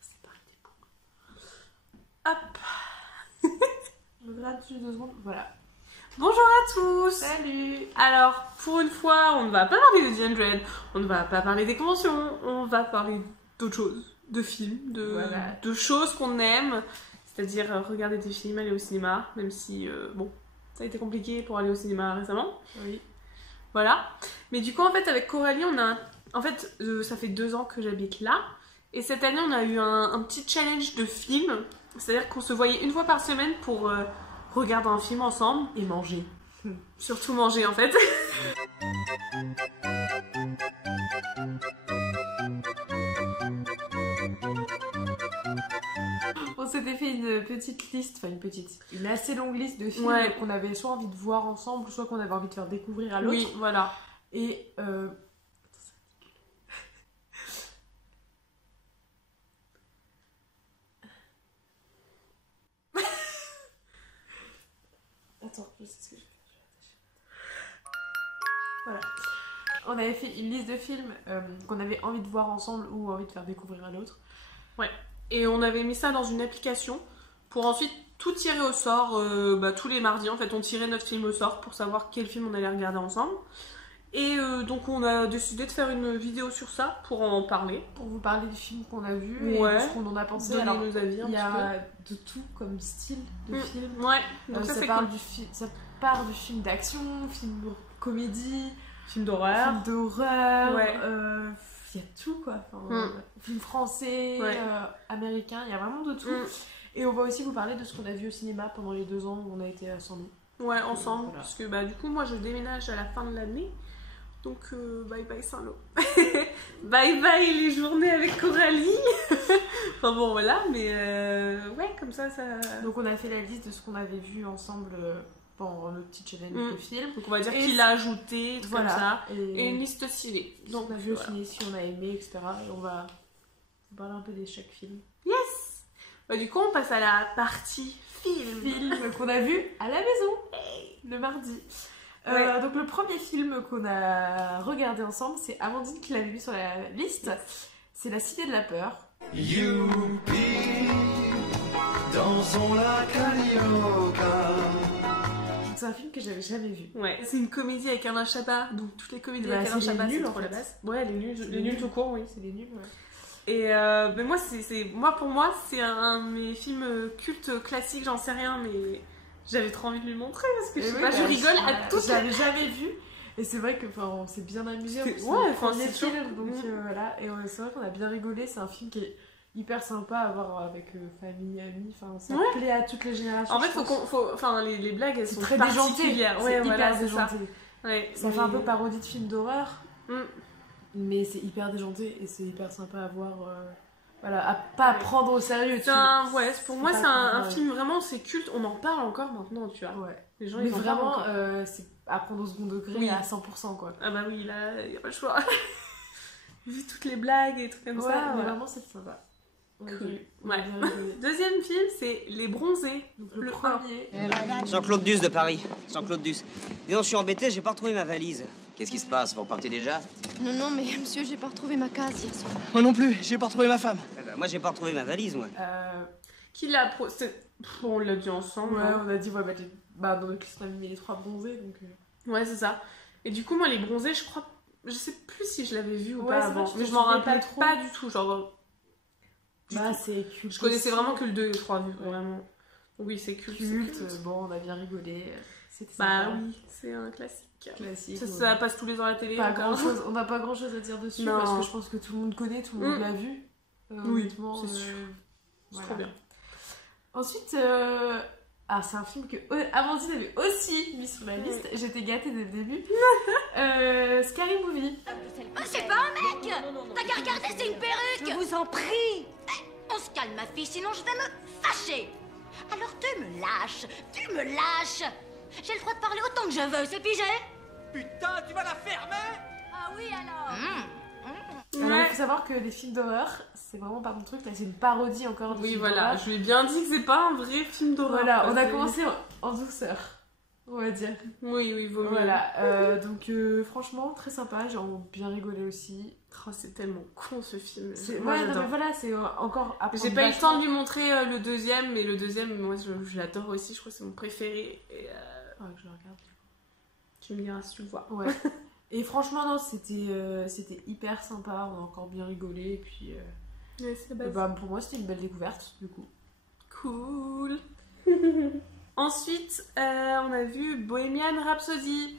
C'est parti pour... Hop. Je gratte juste 2 secondes. Voilà. Bonjour à tous. Salut. Alors, pour une fois, on ne va pas parler de The 100, on ne va pas parler des conventions, on va parler d'autres choses, de films, de choses qu'on aime, c'est-à-dire regarder des films, aller au cinéma, même si, bon, ça a été compliqué pour aller au cinéma récemment. Oui. Voilà. Mais du coup, en fait, avec Coralie, on a... En fait, ça fait 2 ans que j'habite là, et cette année, on a eu un petit challenge de film, c'est-à-dire qu'on se voyait 1 fois par semaine pour... regarder un film ensemble Et manger. Surtout manger en fait. On s'était fait une petite liste, enfin une assez longue liste de films qu'on avait soit envie de voir ensemble, soit qu'on avait envie de faire découvrir à l'autre. Oui, voilà. Et attends, je sais ce que je vais faire. Voilà. On avait fait une liste de films qu'on avait envie de voir ensemble ou envie de faire découvrir à l'autre. Ouais. Et on avait mis ça dans une application pour ensuite tout tirer au sort tous les mardis. En fait, on tirait notre film au sort pour savoir quel film on allait regarder ensemble. Et donc on a décidé de faire une vidéo sur ça pour en parler. Pour vous parler du film qu'on a vu et de ce qu'on en a pensé. Donner nos avis il y a de tout comme style de film. Ouais, donc ça part ça part du film d'action, film comédie, film d'horreur. Ouais. Il y a tout quoi. Enfin, film français, américain, il y a vraiment de tout. Et on va aussi vous parler de ce qu'on a vu au cinéma pendant les 2 ans où on a été à Saint-Loup. Ouais, ensemble, voilà. Parce que du coup, moi je déménage à la fin de l'année. Donc, bye bye Saint-Lô. Bye bye les journées avec Coralie. Enfin bon, voilà, mais ouais, comme ça. Donc, on a fait la liste de ce qu'on avait vu ensemble pendant notre petit challenge de films. Donc, on va dire qu'il a ajouté, voilà, comme ça, et une liste stylée. Donc, on a vu aussi si on a aimé, etc. Et on va vous parler un peu de chaque film. Yes. Du coup, on passe à la partie film qu'on a vu à la maison le mardi. Donc le premier film qu'on a regardé ensemble, c'est Amandine qui l'avait mis sur la liste. C'est La Cité de la Peur. Youpi, dansons la carioca. C'est un film que j'avais jamais vu. Ouais, c'est une comédie avec Alain Chabat. Donc toutes les comédies avec Alain Chabat, c'est trop la base. Ouais, les nuls tout court, oui. C'est les nuls, ouais. Et mais pour moi, c'est un de mes films cultes classiques, j'en sais rien, mais j'avais trop envie de lui montrer parce que je sais pas, je rigole à tout. J'avais jamais vu. Et c'est vrai que on s'est bien amusé. C'est film, donc voilà. Et c'est vrai qu'on a bien rigolé. C'est un film qui est hyper sympa à voir avec famille, amis. Enfin, ça plaît à toutes les générations. En fait, les blagues, elles sont très particulières. C'est hyper déjanté. Ça fait un peu parodie de film d'horreur. Mais c'est hyper déjanté et c'est hyper sympa à voir. Voilà, pas à prendre au sérieux. Pour moi, c'est un film vraiment, c'est culte. On en parle encore maintenant, tu vois. Ouais. Les gens, mais vraiment, c'est à prendre au second degré à 100%, quoi. Ah bah oui, là, il n'y a pas le choix. Vu toutes les blagues et trucs comme ça. Mais vraiment, c'est sympa. Cool. Ouais. Deuxième film, c'est Les Bronzés. Donc, le premier. Jean-Claude Duss de Paris. Jean-Claude Duss. Dis donc, je suis embêté, j'ai pas retrouvé ma valise. Qu'est-ce qui se passe? Vous repartez déjà? Non, mais monsieur, j'ai pas retrouvé ma case hier soir. Moi non plus, j'ai pas retrouvé ma femme. Moi, j'ai pas retrouvé ma valise, moi. Qui l'a on l'a dit ensemble. Ouais, on a dit, dans notre liste, on a mis les 3 bronzés. Donc, ouais, c'est ça. Et du coup, moi, Les Bronzés, je crois. Je sais plus si je l'avais vu ou pas avant. Vrai, mais je m'en rappelle pas du tout. Genre. C'est culte. Je connaissais vraiment que le 2 et le 3 vu, vraiment. Oui, c'est culte. Bon, on a bien rigolé. C'était sympa. Oui, c'est un classique. Ça passe tous les ans à la télé. On n'a pas grand chose à dire dessus parce que je pense que tout le monde connaît, tout le monde l'a vu. Oui, c'est sûr. C'est trop bien. Ensuite, c'est un film que Amandine avait aussi mis sur la liste. J'étais gâtée dès le début. Scary Movie. C'est pas un mec! T'as qu'à regarder, c'est une perruque! Je vous en prie! On se calme, ma fille, sinon je vais me fâcher! Alors tu me lâches! J'ai le droit de parler autant que je veux, c'est pigé? Putain, tu vas la fermer? Ah oui, alors? Alors, il faut savoir que les films d'horreur, c'est vraiment pas mon truc. Là, c'est une parodie encore de Oui, voilà. Je lui ai bien dit que c'est pas un vrai film d'horreur. Voilà, on a commencé en douceur. on va dire. Oui, vaut mieux. Voilà, donc franchement, très sympa, j'ai bien rigolé aussi. Oh, c'est tellement con ce film. Moi, non, mais voilà, c'est encore... J'ai pas eu le temps de lui montrer le deuxième, mais le deuxième, moi je l'adore aussi, je crois que c'est mon préféré. Et, ouais, je le regarde. Tu me diras si tu le vois. Ouais. Et franchement, non, c'était hyper sympa, on a encore bien rigolé, et puis... Ouais, c'est la base. Bah, pour moi, c'était une belle découverte, du coup. Cool. Ensuite, on a vu Bohemian Rhapsody.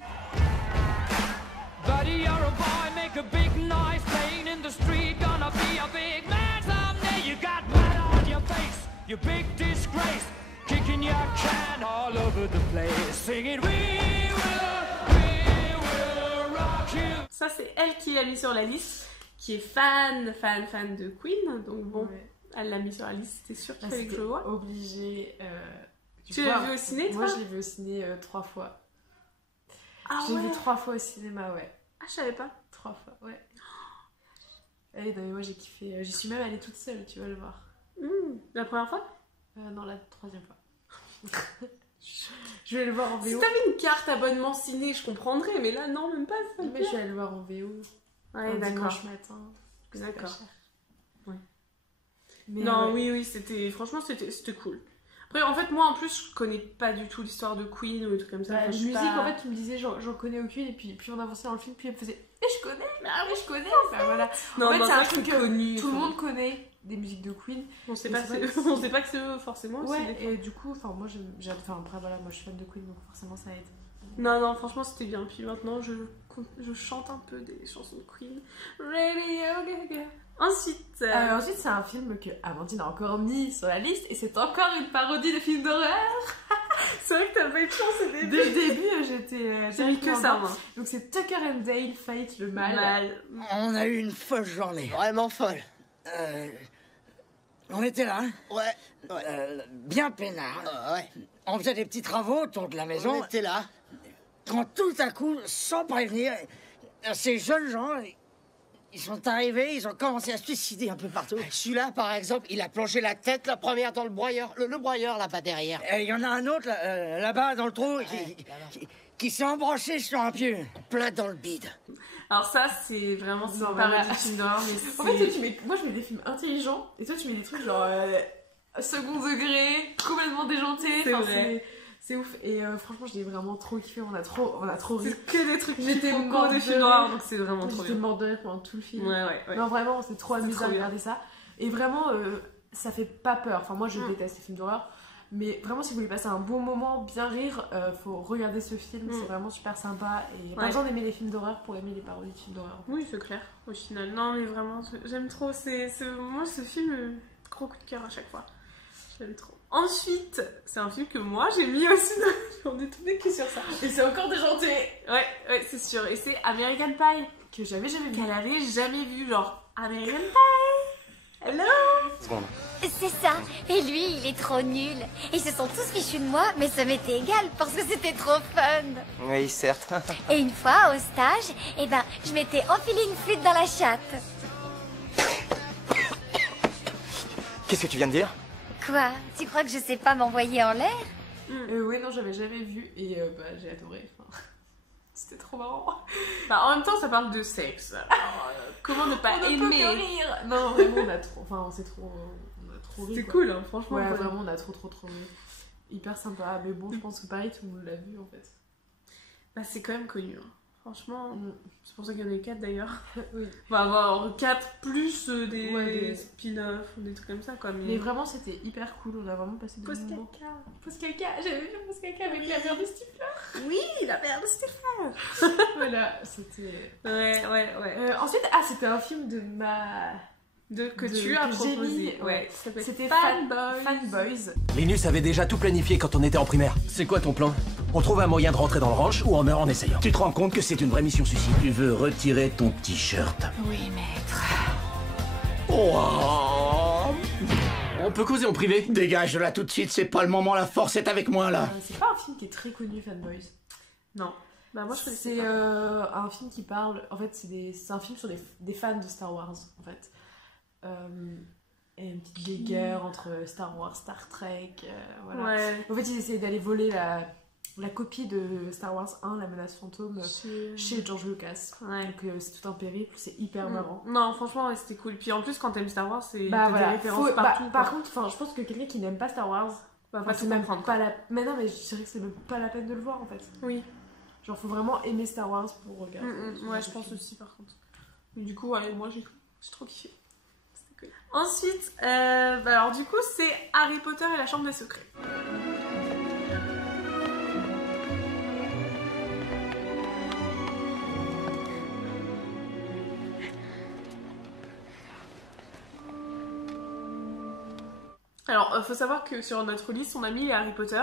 Buddy, you're a boy, make a big noise, playing in the street, gonna be a big man someday. You got mud on your face, you big disgrace, kicking your can all over the place, singing we will rock you. Ça, c'est elle qui l'a mis sur la liste, qui est fan de Queen, donc bon, ouais. Elle l'a mis sur la liste, c'était sûr qu'il fallait que je le vois. Obligé. Tu l'as vu au ciné, toi? Moi, je l'ai vu au ciné 3 fois. Ah j'ai vu 3 fois au cinéma, ouais. Ah, je savais pas. 3 fois, ouais. Et non, mais moi j'ai kiffé. J'y suis même allée toute seule, tu vas le voir. La première fois? Non, la 3e fois. Je vais le voir en VO. Si t'avais une carte abonnement ciné, je comprendrais, mais là, non, même pas. Non, mais je vais aller le voir en VO. Ouais, d'accord. Dimanche matin. D'accord. Ouais. Mais non, ouais. oui, c'était... Franchement, c'était cool. Après, en fait, moi, en plus, je connais pas du tout l'histoire de Queen ou des trucs comme ça. Bah, la musique, en fait, tu me disais, j'en connais aucune, et puis on avançait dans le film, puis elle me faisait, je connais, mais je connais. Enfin, voilà. Non, en fait, c'est un truc truc connu. Tout le monde connaît des musiques de Queen. On sait pas que c'est eux, forcément. Ouais, aussi, et du coup, enfin, moi, après, voilà, moi, je suis fan de Queen, donc forcément, ça aide. Non, franchement, c'était bien. Puis maintenant, je chante un peu des chansons de Queen. Radio Gaga. Ensuite, c'est un film que Amandine a encore mis sur la liste, et c'est encore une parodie de film d'horreur. C'est vrai que t'as pas eu de chance au début. Dès le début, j'ai vu que ça, moi. Donc c'est Tucker and Dale Fight le mal. On a eu une folle journée. Vraiment folle. On était là, hein? Ouais. Bien peinard. Ouais. On faisait des petits travaux autour de la maison. On était là. Quand tout à coup, sans prévenir, ces jeunes gens, ils sont arrivés, ils ont commencé à se suicider un peu partout. Celui-là, par exemple, il a plongé la tête la première dans le broyeur. Le broyeur, là-bas, derrière. Il y en a un autre, là-bas, dans le trou, qui s'est embranché sur un pieu. Plein dans le bide. Alors ça, c'est vraiment une parodie de film d'horreur, mais en fait, moi, je mets des films intelligents, et toi, tu mets des trucs genre... second degré, complètement déjanté. C'est vrai. C'est ouf. Et franchement, j'ai vraiment trop kiffé. On a trop ri. C'est que des trucs j'étais morte de films d'horreur, donc c'est vraiment trop bien. J'étais morte de rire pendant tout le film. Ouais. Non, vraiment, on s'est trop amusé à regarder ça. Et vraiment, ça fait pas peur. Enfin, moi, je déteste les films d'horreur. Mais vraiment, si vous voulez passer un bon moment, bien rire, faut regarder ce film. C'est vraiment super sympa. Et il n'y a pas besoin d'aimer les films d'horreur pour aimer les parodies de films d'horreur. Oui, c'est clair, au final. Non, mais vraiment, j'aime trop. Moi, ce film, gros coup de cœur à chaque fois. J'aime trop. Ensuite, c'est un film que moi j'ai mis aussi. On est tombé que sur ça. Et c'est encore déjanté. Ouais, c'est sûr. Et c'est American Pie. Que j'avais jamais vu. Qu'elle avait jamais vu. Genre, American Pie. Hello. C'est ça. Et lui, il est trop nul. Ils se sont tous fichus de moi, mais ça m'était égal parce que c'était trop fun. Oui, certes. Et une fois, au stage, je m'étais enfilé une flûte dans la chatte. Qu'est-ce que tu viens de dire? Quoi? Tu crois que je sais pas m'envoyer en l'air? Oui, non, j'avais jamais vu et j'ai adoré. Enfin, c'était trop marrant. En même temps, ça parle de sexe. Alors, comment ne pas aimer? On ne peut que rire. Non, vraiment, on a trop ri. C'était cool, hein, franchement. Ouais, vraiment, on a trop ri. Hyper sympa. Mais bon, je pense que pareil, tout le monde l'a vu en fait. Bah, c'est quand même connu. Hein. Franchement, c'est pour ça qu'il y en a eu 4 d'ailleurs. Oui. On va avoir 4 plus des spin-offs ou des trucs comme ça quoi. Mais vraiment c'était hyper cool, on a vraiment passé des moments. Pause caca, j'avais vu Pause caca avec la mère de Stifler. Oui, la mère de Stifler. Voilà, c'était... Ouais. Ensuite, c'était un film de que tu as proposé. Ouais. C'était Fanboys. Linus avait déjà tout planifié quand on était en primaire. C'est quoi ton plan? On trouve un moyen de rentrer dans le ranch ou on meurt en essayant. Tu te rends compte que c'est une vraie mission suicide? Tu veux retirer ton t-shirt? Oui, maître. Oh. On peut causer en privé? Dégage de là tout de suite, c'est pas le moment, la force est avec moi là. C'est pas un film qui est très connu, Fanboys. Non. Bah moi je connais. C'est un film qui parle... En fait, c'est un film sur des fans de Star Wars, en fait. Et une petite guerre entre Star Wars, Star Trek, voilà. Ouais. En fait, ils essayaient d'aller voler la copie de Star Wars 1, La Menace Fantôme, chez George Lucas. Ouais. Donc c'est tout un périple, c'est hyper marrant. Non, franchement, ouais, c'était cool. Puis en plus, quand t'aimes Star Wars, c'est Bah des voilà, références partout. par contre, je pense que quelqu'un qui n'aime pas Star Wars, c'est même comprendre. pas la... Mais non, mais je dirais que c'est même pas la peine de le voir en fait. Oui. Genre, faut vraiment aimer Star Wars pour regarder. Ouais, je pense aussi par contre. Mais du coup, ouais, moi j'ai trop kiffé. C'était cool. Ensuite, alors du coup, c'est Harry Potter et la Chambre des Secrets. Alors, faut savoir que sur notre liste, on a mis les Harry Potter.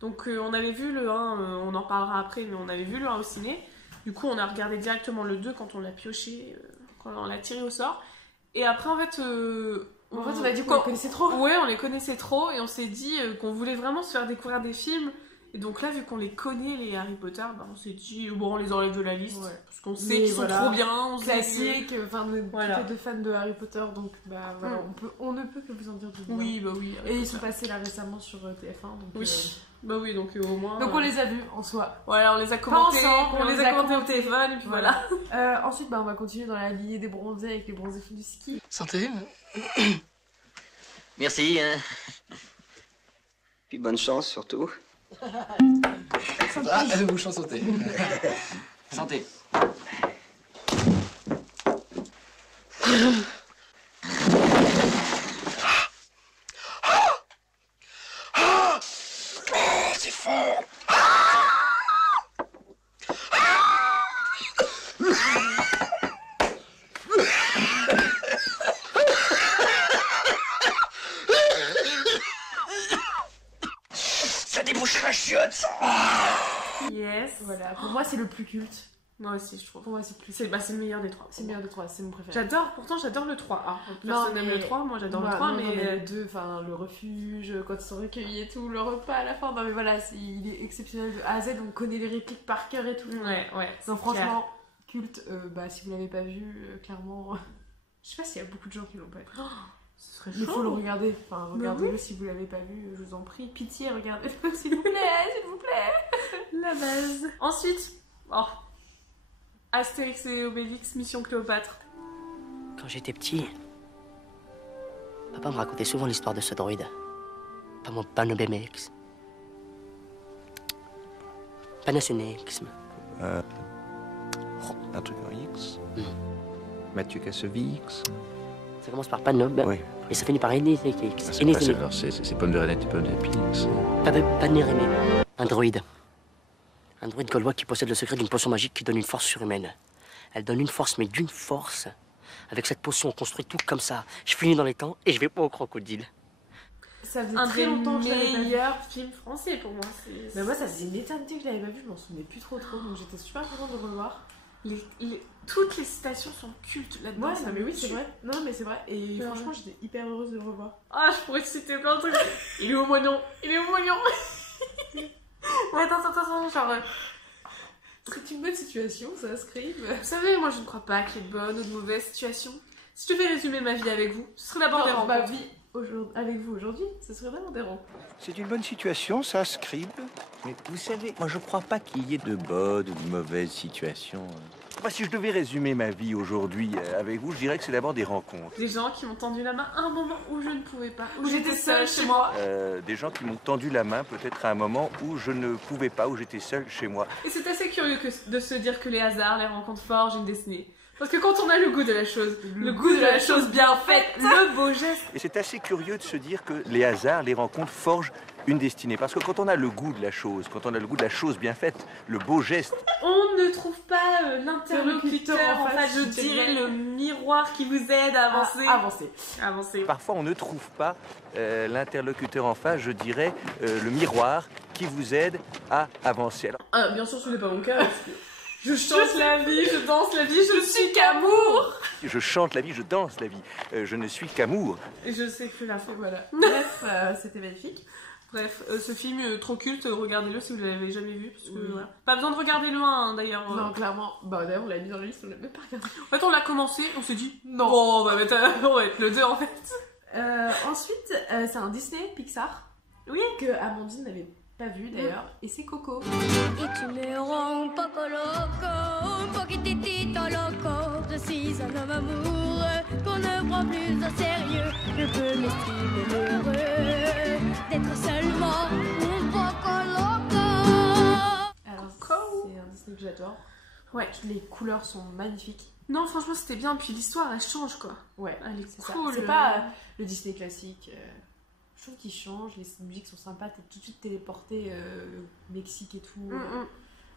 Donc, on avait vu le 1, on en parlera après, mais on avait vu le 1 au ciné. Du coup, on a regardé directement le 2 quand on l'a pioché, quand on l'a tiré au sort. Et après, en fait, on a dit qu'on les connaissait trop. Ouais, on les connaissait trop et on s'est dit qu'on voulait vraiment se faire découvrir des films. Et donc là, vu qu'on les connaît, les Harry Potter, bah, on s'est dit, bon, on les enlève de la liste. Ouais. Parce qu'on sait qu'ils sont trop bien. On classique, enfin, on est deux fans de Harry Potter, donc bah voilà, on ne peut que vous en dire du bien. Oui, bah oui. Et ils sont passés là récemment sur TF1, donc... Oui. Bah oui, donc au moins... Donc on les a vus en soi. Voilà, on les a commentés, on les a commentés au téléphone, et puis voilà. Ensuite, bah, on va continuer dans la lignée des bronzés avec les bronzés filles du ski. Santé. Merci. Hein. Puis bonne chance surtout. Vous chansonnez. Santé. C'est fort. Ça débouche la chiotte, ça. Yes. Voilà, pour moi c'est le plus culte. Moi aussi, je trouve. Pour moi c'est plus... C'est le meilleur des 3. C'est le meilleur des 3, c'est mon préféré. Pourtant j'adore le 3. Alors, personne n'aime le 3, moi j'adore le 3, mais... le 2, enfin le refuge, quand ils sont recueillis et tout, le repas à la fin, non mais voilà, il est exceptionnel de A à Z, on connaît les répliques par cœur et tout. Ouais. Donc franchement, culte, bah si vous l'avez pas vu, clairement... Je sais pas s'il y a beaucoup de gens qui l'ont pas vu. Ce serait chaud. Il faut le regarder, enfin regardez-le si vous l'avez pas vu, je vous en prie, pitié, regardez-le s'il vous plaît, La base. Ensuite, Astérix et Obélix, Mission Cléopâtre. Quand j'étais petit, papa me racontait souvent l'histoire de ce droïde. Pas mon Panobémex. Panasonics. Un truc en X. Mathieu Kassovix. Ça commence par Panob. Oui. Et ça finit par Enix. C'est pommes de Renette et pommes de Pix. Panérémé. Un droïde. Un droïde gaulois qui possède le secret d'une potion magique qui donne une force surhumaine. Elle donne une force, mais d'une force. Avec cette potion, on construit tout comme ça. Je finis dans les temps et je vais pas au crocodile. Ça faisait très longtemps que je l'avais pas vu. Meilleur film français pour moi. Mais moi, ça faisait une éternité que je l'avais pas vu, je m'en souvenais plus trop, donc j'étais super contente de le revoir. Toutes les citations sont cultes là-dedans. Ouais, mais oui, c'est vrai. Non, mais c'est vrai. Et franchement, j'étais hyper heureuse de le revoir. Ah, je pourrais te citer plein de trucs. Il est au moignon. Ouais, attends, genre... C'est une bonne situation, ça, Scribe. Vous savez, moi je ne crois pas qu'il y ait de bonne ou de mauvaise situation. Si je devais résumer ma vie avec vous, ce serait d'abord des rencontres. Ma vie avec vous aujourd'hui, ce serait d'abord des rencontres. C'est une bonne situation, ça, Scribe. Mais vous savez, moi je crois pas qu'il y ait de bonnes ou de mauvaises situations. Moi, si je devais résumer ma vie aujourd'hui avec vous, je dirais que c'est d'abord des rencontres. Des gens qui m'ont tendu la main à un moment où je ne pouvais pas, où j'étais seule chez moi. Des gens qui m'ont tendu la main peut-être à un moment où je ne pouvais pas, où j'étais seule chez moi. Et c'est assez curieux de se dire que les hasards, les rencontres forgent une destinée. Parce que quand on a le goût de la chose, le goût de la chose bien faite, le beau geste... Et c'est assez curieux de se dire que les hasards, les rencontres forgent une destinée. Parce que quand on a le goût de la chose, quand on a le goût de la chose bien faite, le beau geste... On ne trouve pas l'interlocuteur, en fait, je dirais le miroir qui vous aide à avancer. Parfois, on ne trouve pas l'interlocuteur en face, je dirais le miroir qui vous aide à avancer. Alors... bien sûr, ce n'est pas mon cas. Je chante la vie, je danse la vie, je suis qu'amour. Je chante la vie, je danse la vie. Je ne suis qu'amour. Et je sais que la fin, voilà. Bref, c'était magnifique. Bref, ce film trop culte, regardez-le si vous ne l'avez jamais vu. Parce que, voilà. Pas besoin de regarder le 1 d'ailleurs. Non, clairement. Bah d'ailleurs, on l'a mis dans la liste, on l'a même pas regardé. En fait, on l'a commencé, on s'est dit non. Oh, on va mettre le 2 en fait. Ensuite, c'est un Disney Pixar. Oui. Que Amandine n'avait pas vu d'ailleurs, et c'est Coco. Et tu me rends poco loco, poquititito loco. Je suis un homme amoureux qu'on ne prend plus au sérieux. Je peux m'estimer heureux d'être seulement un poco loco. Alors c'est un Disney que j'adore. Ouais. Les couleurs sont magnifiques. Non, franchement, c'était bien. Puis l'histoire, elle change, quoi. Ouais, elle est c'est cool. ça. C'est pas le Disney classique. Je trouve qu'il change, les musiques sont sympas, t'es tout de suite téléporté au Mexique et tout.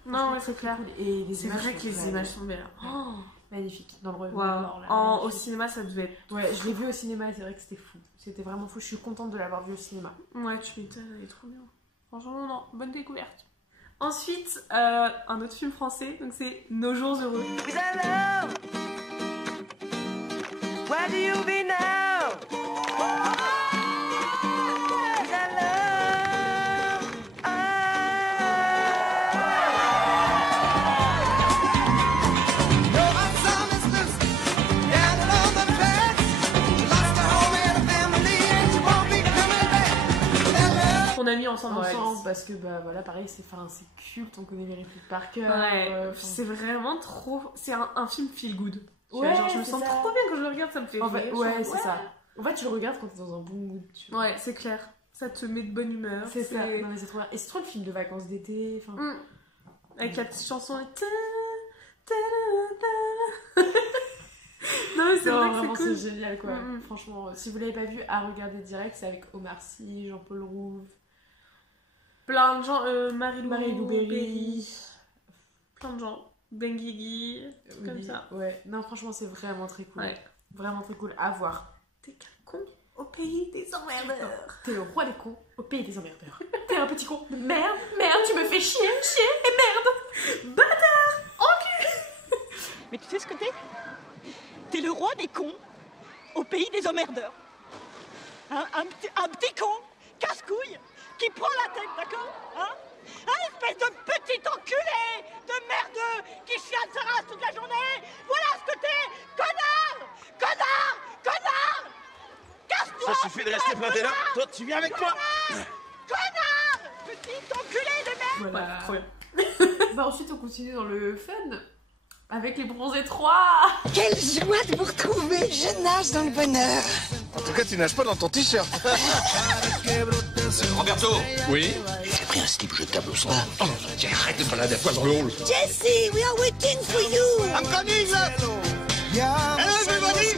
Non, ouais, c'est clair. Cool. Et c'est vrai que les images sont belles. Oh, magnifique. Dans le revoir. Au cinéma, ça devait être. Ouais, je l'ai vu au cinéma, c'est vrai que c'était fou. C'était vraiment fou. Je suis contente de l'avoir vu au cinéma. Ouais, tu m'étonnes, elle est trop bien. Franchement, non, bonne découverte. Ensuite, un autre film français, donc c'est Nos jours heureux. Where do you be now? On a mis ensemble parce que bah voilà pareil c'est culte, on connaît les répliques par cœur. Ouais, c'est vraiment trop. C'est un film feel good. Ouais, genre je me sens trop bien quand je le regarde, ça me fait rire. Ouais, c'est ça. En fait tu le regardes quand t'es dans un bon mood. Ouais, c'est clair. Ça te met de bonne humeur. C'est ça. Non mais c'est trop bien. Et c'est trop le film de vacances d'été. Avec la petite chanson. Non mais c'est vrai que c'est cool. C'est génial quoi. Franchement, si vous l'avez pas vu, à regarder direct, c'est avec Omar Sy, Jean-Paul Rouve. Plein de gens, Marie-Lou Berry. Plein de gens. Benguigui, comme ça. Ouais, non franchement c'est vraiment très cool. Ouais. Vraiment très cool à voir. T'es qu'un con au pays des emmerdeurs. T'es le roi des cons au pays des emmerdeurs. T'es un petit con de merde, tu me fais chier, et merde. Bâtard, encul. Mais tu sais ce que t'es? T'es le roi des cons au pays des emmerdeurs. Un petit con, casse-couille, qui prend la tête, d'accord? Un espèce de petit enculé de merdeux qui chiale sa race toute la journée. Voilà ce que t'es, connard. Casse-toi. Ça suffit de rester planté là. Toi, tu viens avec moi. Connard, petit enculé de merde. Voilà, trop bien. Bah ensuite on continue dans le fun. Avec les bronzés 3. Quelle joie de vous retrouver. Je nage dans le bonheur. En tout cas, tu nages pas dans ton t-shirt. Roberto. Oui. J'ai pris un slip jetable au sang. Oh, tiens, arrête de balader à poil dans le hall. Jesse, we are waiting for you. I'm coming. Hello, everybody.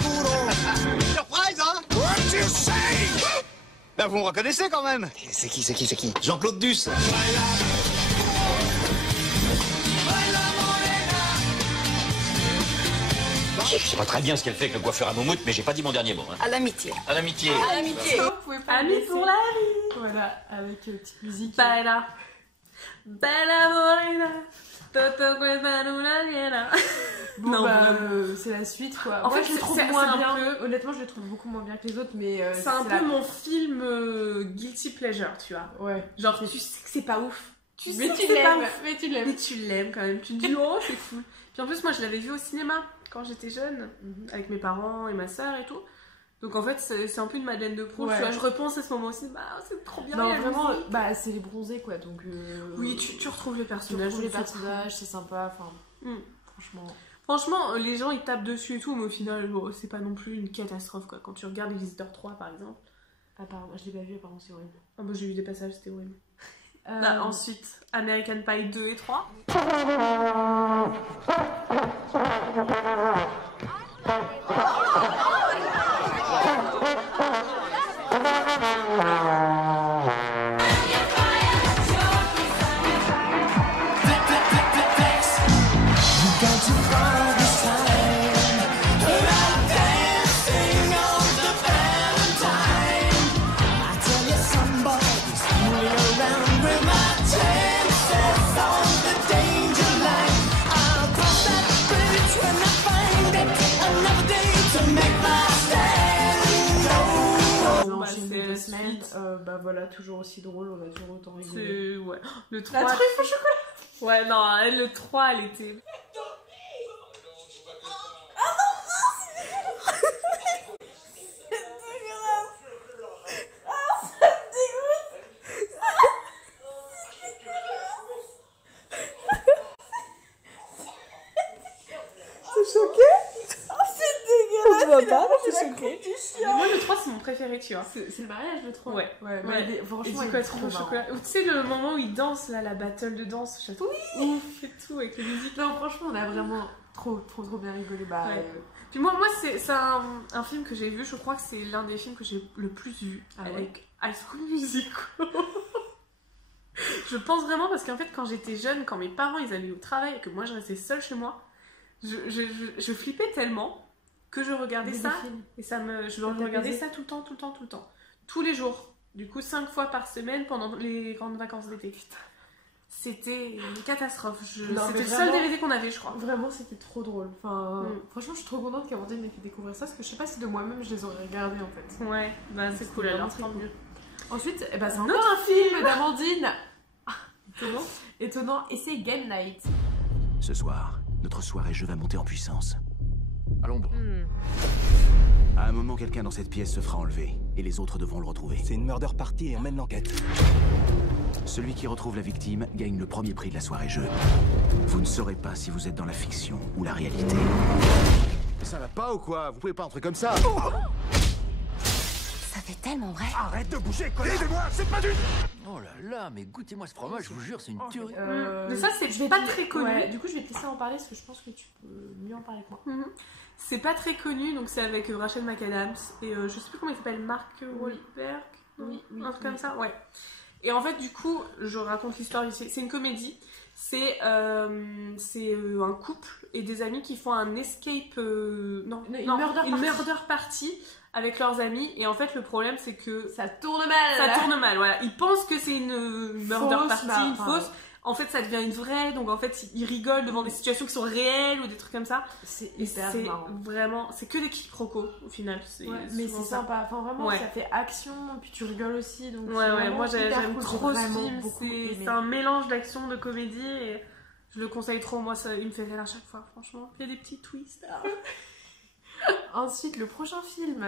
Surprise, hein? What you say? Ben, vous me reconnaissez quand même. C'est qui? Jean-Claude Duss. Je sais pas très bien ce qu'elle fait avec le coiffeur à moumoute, mais j'ai pas dit mon dernier mot. Hein. À l'amitié. À l'amitié. À l'amitié. Vous pouvez pas Amis pour la vie. Voilà, avec petite musique. Bella morena. Toto questa luna llena. Bon, non, bah, c'est la suite quoi. En fait, je le trouve moins bien. Honnêtement, je le trouve beaucoup moins bien que les autres, mais c'est un peu mon film guilty pleasure, tu vois. Ouais. Genre, tu sais que c'est pas ouf. Tu sais que c'est pas ouf. Mais tu l'aimes quand même. Tu te dis, oh, c'est cool. Puis en plus, moi, je l'avais vu au cinéma quand j'étais jeune, avec mes parents et ma soeur et tout. Donc en fait, c'est un peu une Madeleine de Proust. Tu vois, je repense à ce moment aussi, bah c'est trop bien. Non, vraiment, bah c'est les bronzés quoi. Donc oui, tu retrouves les personnages. C'est sympa. Enfin, franchement, les gens ils tapent dessus et tout, mais au final, bon, c'est pas non plus une catastrophe quoi. Quand tu regardes Les Visiteurs 3 par exemple. Ah, pardon, je l'ai pas vu, apparemment c'est horrible. Ah, moi j'ai vu des passages, c'était horrible. Ensuite, American Pie 2 et 3. Bah voilà, toujours aussi drôle, on a toujours autant rigolé. Ouais. Le 3... La truffe au chocolat. Ouais, non, le 3, elle était... pas, c'est secret, tu chiant. Moi, le 3, c'est mon préféré, tu vois. C'est le mariage, le 3. Ouais. Mais franchement, il est trop chocolat. Ou tu sais, le moment où ils dansent, là, la battle de danse, je trouve ouf et tout, avec la musique. Non, franchement, on a vraiment trop bien rigolé. Puis moi c'est un film que j'ai vu, je crois que c'est l'un des films que j'ai le plus vu avec High School Musical. Je pense vraiment parce qu'en fait quand j'étais jeune, quand mes parents ils allaient au travail et que moi je restais seule chez moi, je flippais tellement que je regardais ça et je regardais ça tout le temps, tous les jours, du coup 5 fois par semaine pendant les grandes vacances d'été. C'était une catastrophe. C'était le seul DVD qu'on avait, je crois. Vraiment, c'était trop drôle. Enfin, franchement, je suis trop contente qu'Amandine m'ait fait découvrir ça parce que je sais pas si de moi-même je les aurais regardés en fait. Ouais, bah c'est cool alors, tant mieux. Ensuite, c'est encore un film d'Amandine. Étonnant, et c'est Game Night. Ce soir, notre soirée jeu va monter en puissance. À l'ombre. À un moment, quelqu'un dans cette pièce se fera enlever et les autres devront le retrouver. C'est une murder party et on mène l'enquête. Celui qui retrouve la victime gagne le premier prix de la soirée jeu. Vous ne saurez pas si vous êtes dans la fiction ou la réalité. Ça va pas ou quoi? Vous pouvez pas entrer comme ça. Ça fait tellement vrai. Arrête de bouger, aidez-moi, c'est pas du... Oh là là, mais goûtez-moi ce fromage, je vous jure, c'est une tuerie. Mais ça, c'est pas très connu. Ouais, du coup, je vais te laisser en parler parce que je pense que tu peux mieux en parler que moi. C'est pas très connu, donc c'est avec Rachel McAdams et je sais plus comment il s'appelle, Mark Wahlberg. Oui, un truc comme ça, ouais. Et en fait, du coup, je raconte l'histoire ici. C'est une comédie. C'est un couple et des amis qui font un escape... une murder party avec leurs amis. Et en fait, le problème, c'est que... Ça tourne mal. Ça tourne mal, voilà. Ils pensent que c'est une murder party, une fausse. En fait, ça devient une vraie. Donc, en fait, ils rigolent devant des situations qui sont réelles ou des trucs comme ça. C'est hyper marrant. Vraiment... C'est que des quiproquos, au final. Mais c'est sympa. Enfin, vraiment, ça fait action. Puis tu rigoles aussi. Donc moi, j'aime trop ce film. C'est un mélange d'action, de comédie. Et je le conseille trop. Moi, il me fait rire à chaque fois, franchement. Il y a des petits twists. Ensuite, le prochain film.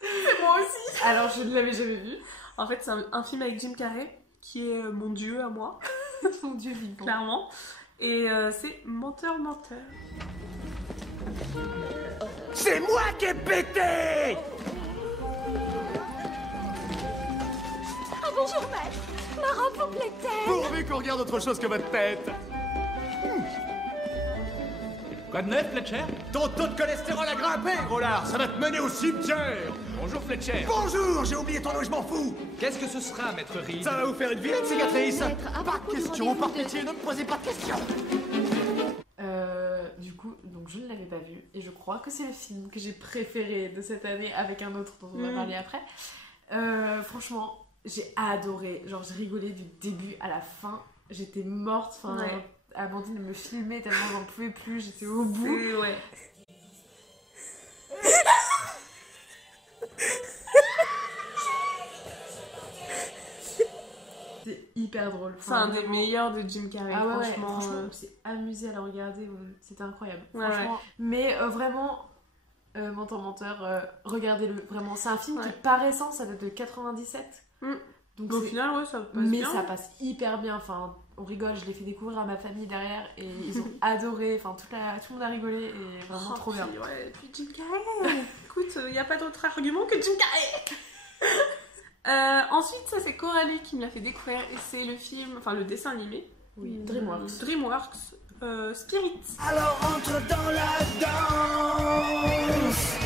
C'est moi aussi. Alors, je ne l'avais jamais vu. En fait, c'est un film avec Jim Carrey, qui est mon dieu à moi. Mon dieu vivant. Clairement. Et c'est Menteur. C'est moi qui ai pété! Ah bonjour, maître. Ma robe vous plaît-elle? Pourvu qu'on regarde autre chose que votre tête. Quoi de neuf, Fletcher? Ton taux de cholestérol a grimpé, gros lard. Ça va te mener au cimetière. Bonjour, Fletcher. Bonjour, j'ai oublié ton nom, je m'en fous. Qu'est-ce que ce sera, maître Reed? Ça va vous faire une vilaine cicatrice. Pas de questions, par pitié, ne me posez pas de questions. Du coup, donc je ne l'avais pas vu et je crois que c'est le film que j'ai préféré de cette année avec un autre dont on va parler après. Franchement, j'ai adoré. Genre, j'ai rigolé du début à la fin. J'étais morte. Enfin, Amandine me filmait tellement j'en pouvais plus. J'étais au bout. C'est hyper drôle. C'est un des meilleurs de Jim Carrey, franchement. Franchement, on s'est amusé à le regarder, c'était incroyable. Franchement. Mais vraiment, Menteur, regardez-le, vraiment. C'est un film qui est récent, ça date de 97. Donc au final, ça passe bien. Mais ça passe hyper bien, enfin, on rigole, je l'ai fait découvrir à ma famille derrière et ils ont adoré, enfin, tout le monde a rigolé et vraiment trop bien. Puis Jim Carrey, écoute, il n'y a pas d'autre argument que Jim Carrey. Ensuite, ça c'est Coralie qui me l'a fait découvrir et c'est le film, enfin le dessin animé. Oui, Dreamworks. Spirit. Alors entre dans la danse.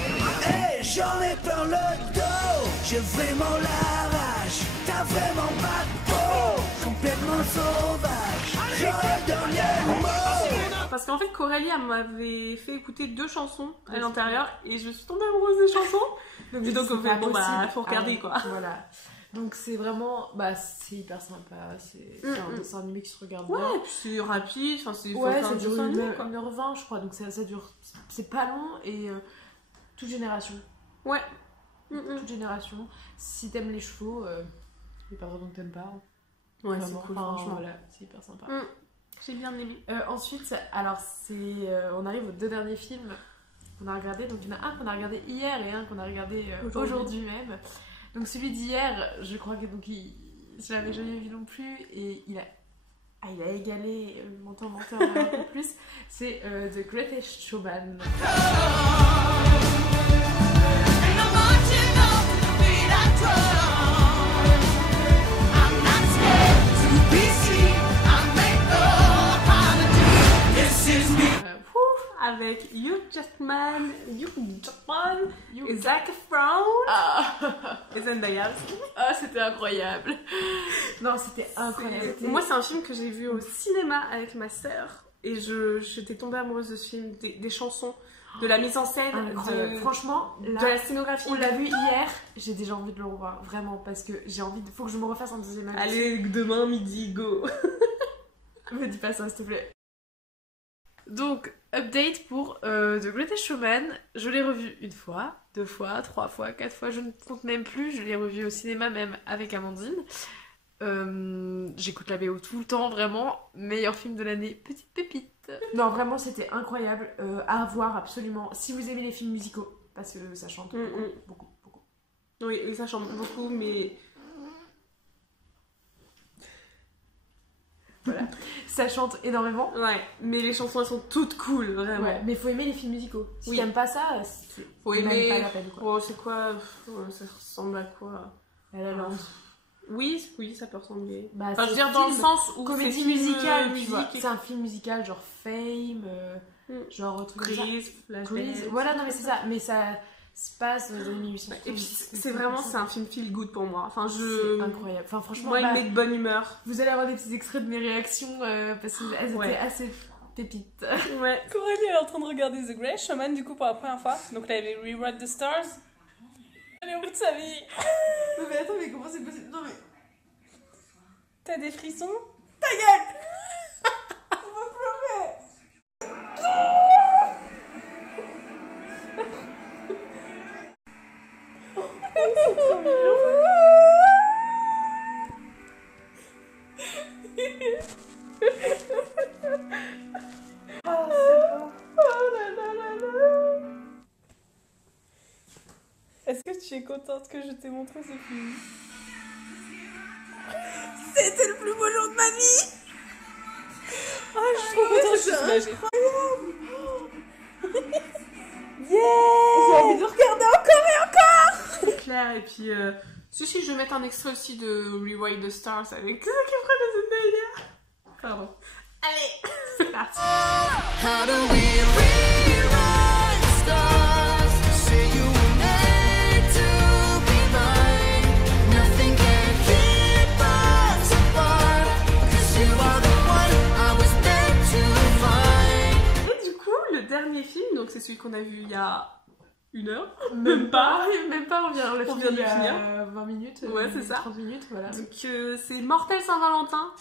Et j'en ai plein le dos. J'ai vraiment la rage. T'as vraiment pas de peau. Complètement sauvage. J'aurais le dernier mot. Parce qu'en fait, Coralie elle m'avait fait écouter 2 chansons à l'intérieur et je suis tombée amoureuse des chansons. Donc on fait, faut regarder quoi. Voilà. Donc c'est vraiment, c'est hyper sympa, c'est un dessin animé qui se regarde bien. Ouais, et puis c'est rapide, enfin c'est ça dure 1h20 je crois, donc ça dure, c'est pas long et toute génération. Ouais. Toute génération. Si t'aimes les chevaux, il pas vraiment que t'aimes pas. Ouais, c'est cool, franchement. Voilà, c'est hyper sympa. J'ai bien aimé. Ensuite, alors on arrive aux 2 derniers films qu'on a regardés. Donc il y en a un qu'on a regardé hier et un qu'on a regardé aujourd'hui même. Donc celui d'hier, je crois que je l'avais jamais vu non plus et il a il a égalé Menteur Menteur un peu plus, c'est The Greatest Showman. Avec Hugh Jackman, et Zac Efron et Zendaya. Ah, c'était incroyable. Non, c'était incroyable. Moi, c'est un film que j'ai vu au cinéma avec ma sœur et j'étais tombée amoureuse de ce film, des chansons, de la mise en scène, franchement, de la scénographie. On l'a vu hier, j'ai déjà envie de le revoir, vraiment, parce que j'ai envie faut que je me refasse un deuxième avis. Allez, demain midi, go. Me dis pas ça, s'il te plaît. Donc, update pour The Greatest Showman. Je l'ai revu 1 fois, 2 fois, 3 fois, 4 fois, je ne compte même plus. Je l'ai revu au cinéma même avec Amandine. J'écoute la BO tout le temps, vraiment. Meilleur film de l'année, petite pépite. Non, vraiment, c'était incroyable. À voir absolument. Si vous aimez les films musicaux, parce que ça chante beaucoup. Oui, ça chante beaucoup, mais... Voilà, ça chante énormément. Ouais, mais les chansons elles sont toutes cool, vraiment. Ouais, mais faut aimer les films musicaux. Si t'aimes pas ça, faut aimer. Pas la peine, quoi. Oh, c'est quoi ça ressemble à quoi? La La Land. Oui, ça peut ressembler. Bah, enfin, je veux dire dans le sens où comédie musicale, tu vois. C'est un film musical genre Fame, genre truc comme ça. Grease. Voilà, non mais c'est ça. Mais ça se passe dans les 1800. Et puis c'est un film feel good pour moi. Enfin, c'est incroyable. Enfin, franchement, moi, il met de bonne humeur. Vous allez avoir des petits extraits de mes réactions parce qu'elles étaient assez pépites. Ouais. Coralie elle est en train de regarder The Greatest Showman du coup pour la première fois. Donc là, elle avait Rewrite the Stars. Elle est au bout de sa vie. Non mais attends, mais comment c'est possible? Non mais... T'as des frissons? Ta gueule. On va pleurer. C'est trop mignon. Oh, c'est bon. Oh là là là là. Est-ce que tu es contente que je t'ai montré ce film? C'était le plus beau jour de ma vie. Oh, je suis trop contente, je suis soulagée. Yeah. J'ai envie de regarder encore et encore. C'est clair, et puis... Si, je vais mettre un extrait aussi de Rewrite the Stars avec Zac Efron et Zendaya. Pardon. Allez, c'est parti. How do we rewrite the stars? Say you were made to be mine. Nothing can keep us apart. 'Cause you are the one I was meant to find. Et du coup, le dernier film, donc c'est celui qu'on a vu il y a 1 heure. Même pas, on vient de finir. 20 minutes. Ouais, c'est ça. 30 minutes, voilà. Donc c'est Mortel Saint-Valentin.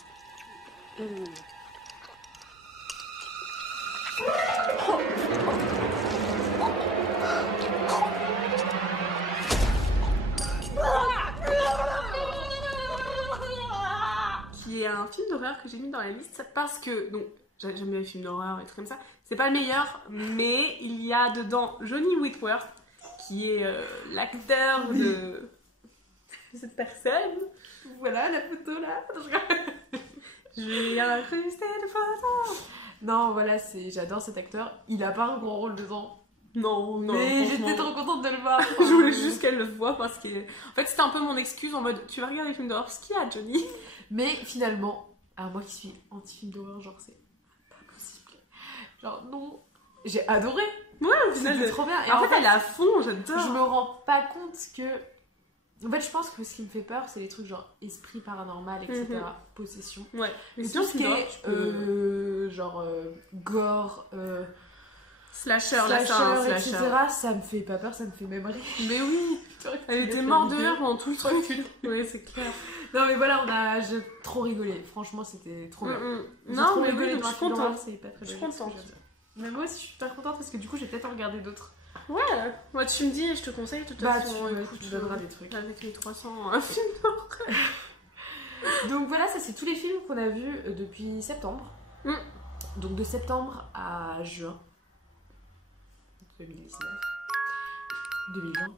Qui est un film d'horreur que j'ai mis dans la liste parce que, donc, j'aime bien les films d'horreur et trucs comme ça. C'est pas le meilleur, mais il y a dedans Johnny Whitworth, qui est l'acteur de cette personne. Voilà la photo là. Je vais incruster de photos. Non, voilà, j'adore cet acteur. Il a pas un gros rôle dedans. Non, mais j'étais trop contente de le voir. Je voulais juste qu'elle le voie parce que... En fait, c'était un peu mon excuse en mode, tu vas regarder les films d'horreur, ce qu'il y a, Johnny. Mais finalement, alors moi qui suis anti-film d'horreur, genre c'est pas possible. Genre non, j'ai adoré. Ouais, au final, c'était trop bien. Et en fait, elle est à fond, j'adore. Je me rends pas compte que... En fait, je pense que ce qui me fait peur, c'est les trucs genre esprit paranormal, etc. Possession. Ouais. Mais tout ce qui est genre gore, slasher, etc. Ça me fait pas peur, ça me fait même rire. Mais oui. Elle était morte de rire pendant tout le truc. Oui, c'est clair. Non mais voilà, j'ai trop rigolé. Franchement, c'était trop bien. Non, mais oui, je suis contente. C'est pas très je suis contente. Mais moi aussi, je suis pas contente parce que du coup, j'ai peut-être en regarder d'autres. Ouais, moi tu me dis et je te conseille de toute façon. Tu me donneras des trucs. Avec les 300 films d'horreur. Donc voilà, ça c'est tous les films qu'on a vus depuis septembre. Donc de septembre à juin 2019. 2020.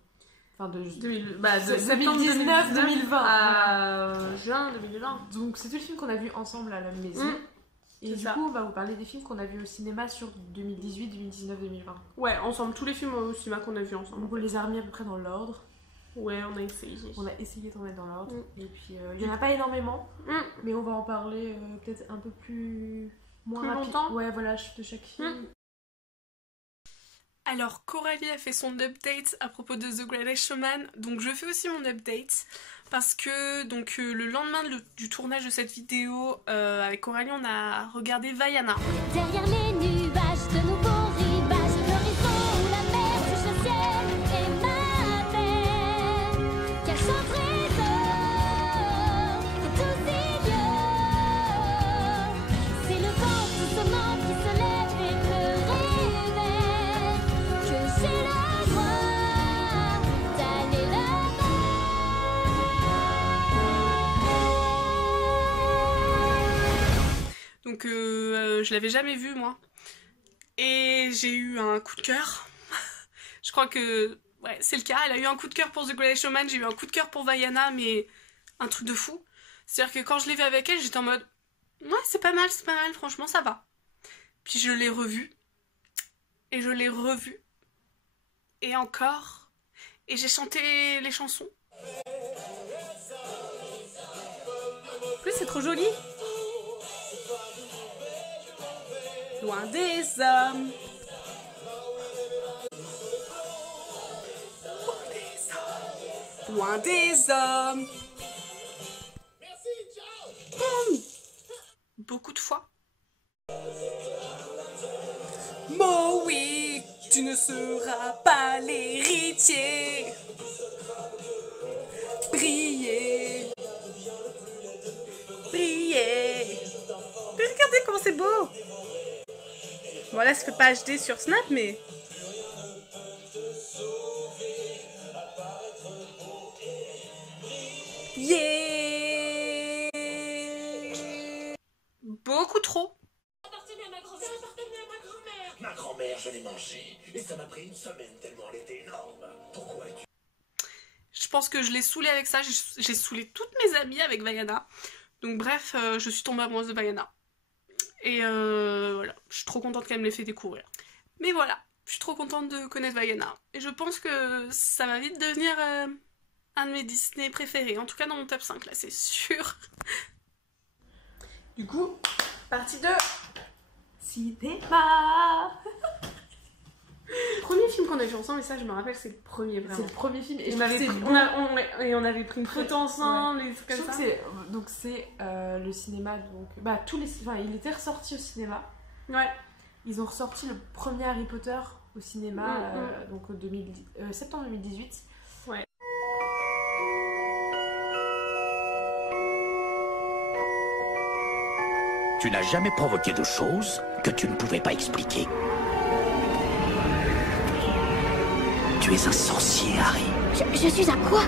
Enfin, de septembre 2019-2020 à juin 2020. Donc c'est tout le film qu'on a vu ensemble à la maison. Et du coup, on va vous parler des films qu'on a vus au cinéma sur 2018, 2019, 2020. Ouais, ensemble, tous les films au cinéma qu'on a vus ensemble. Donc on les a remis à peu près dans l'ordre. Ouais, on a essayé. On a essayé de remettre dans l'ordre. Et puis, il n'y en a pas énormément, mais on va en parler peut-être un peu moins rapide. Longtemps. Ouais, voilà, de chaque film. Alors, Coralie a fait son update à propos de The Greatest Showman, donc je fais aussi mon update parce que donc le lendemain du tournage de cette vidéo avec Coralie, on a regardé Vaiana. Derrière les nuages, de nouveaux rivages, l'horizon où la mer touche le ciel et ma mère, quel chant trésor, c'est tous idiot. C'est le vent doucement qui se lève et me réveille, que j'ai la joie d'aller là-bas. Donc je l'avais jamais vu moi. Et j'ai eu un coup de cœur. Je crois que ouais, c'est le cas. Elle a eu un coup de cœur pour The Greatest Showman, j'ai eu un coup de cœur pour Vaiana, mais un truc de fou. C'est-à-dire que quand je l'ai vu avec elle, j'étais en mode ouais, c'est pas mal, franchement ça va. Puis je l'ai revu. Et je l'ai revu. Et encore. Et j'ai chanté les chansons. En plus, c'est trop joli. Loin des hommes. Loin des hommes. Beaucoup de fois. Mo oui, tu ne seras pas l'héritier. Briller. Briller. Mais regardez comment c'est beau. Bon là, ça fait pas HD sur Snap, mais... Yeah. Beaucoup trop. Ma grand-mère, je l'ai mangée. Et ça m'a pris une semaine tellement elle était énorme. Pourquoi tu... Je pense que je l'ai saoulée avec ça. J'ai saoulé toutes mes amies avec Vaiana. Donc bref, je suis tombée amoureuse de Vaiana. Et voilà, je suis trop contente qu'elle me l'ait fait découvrir. Mais voilà, je suis trop contente de connaître Vaiana. Et je pense que ça va vite devenir un de mes Disney préférés. En tout cas dans mon top 5 là, c'est sûr. Du coup, partie 2. Cinéma. Le premier film qu'on a vu ensemble, et ça je me rappelle, c'est le premier vraiment. C'est le premier film. Et on avait pris une photo ensemble, et tout comme ça. Donc c'est le cinéma, donc bah tous les, enfin il était ressorti au cinéma. Ouais. Ils ont ressorti le premier Harry Potter au cinéma, donc septembre 2018. Ouais. Tu n'as jamais provoqué de choses que tu ne pouvais pas expliquer. Tu es un sorcier, Harry. Je suis un quoi?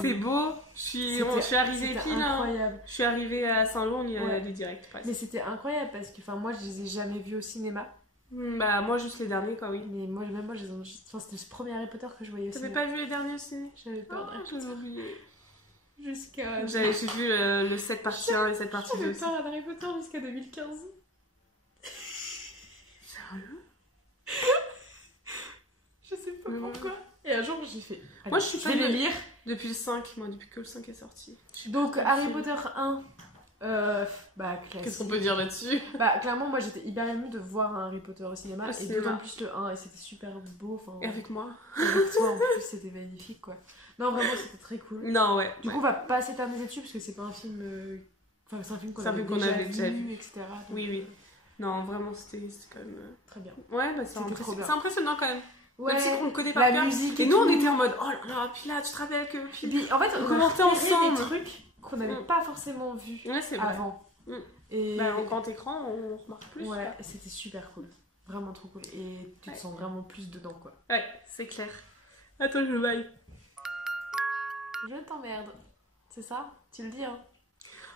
C'est beau. Je suis arrivée pile. Incroyable. Je suis arrivée à Saint-Lon, on y est allé direct. Mais c'était incroyable parce que moi je les ai jamais vus au cinéma. Bah moi juste les derniers quoi, oui. Mais moi c'était ce premier Harry Potter que je voyais au cinéma. T'avais pas vu les derniers au ciné? J'avais peur d'Harry Potter. J'avais oublié. Jusqu'à... J'ai vu le 7 partie 1 et 7 partie 2 aussi. J'avais peur d'Harry Potter jusqu'à 2015. Sérieux? Je sais pas pourquoi. Et un jour j'ai fait... Moi je suis pas le lire. Depuis le 5, moi depuis que le 5 est sorti. Donc Harry Potter 1... bah classique. Qu'est-ce qu'on peut dire là-dessus? Bah clairement moi j'étais hyper émue de voir un Harry Potter au cinéma. Et d'autant plus le 1 et c'était super beau. Et avec moi? Avec toi en plus c'était magnifique quoi. Non vraiment c'était très cool. Non ouais. Du coup on va pas s'éterniser dessus parce que c'est pas un film... Enfin c'est un film qu'on avait déjà vu, etc. Donc, oui. Non vraiment c'était quand même... Très bien. Ouais bah c'est impressionnant quand même. Ouais, même si on le connaît par cœur. Musique et nous on était en mode oh là là, puis là tu te rappelles que... Puis en fait on commentait ensemble des trucs qu'on n'avait pas forcément vus avant. Et bah, en grand écran on remarque plus. Ouais, c'était super cool. Vraiment trop cool. Et tu te sens vraiment plus dedans quoi. Ouais, c'est clair. Attends, je baille. Je t'emmerde. C'est ça? Tu le dis hein?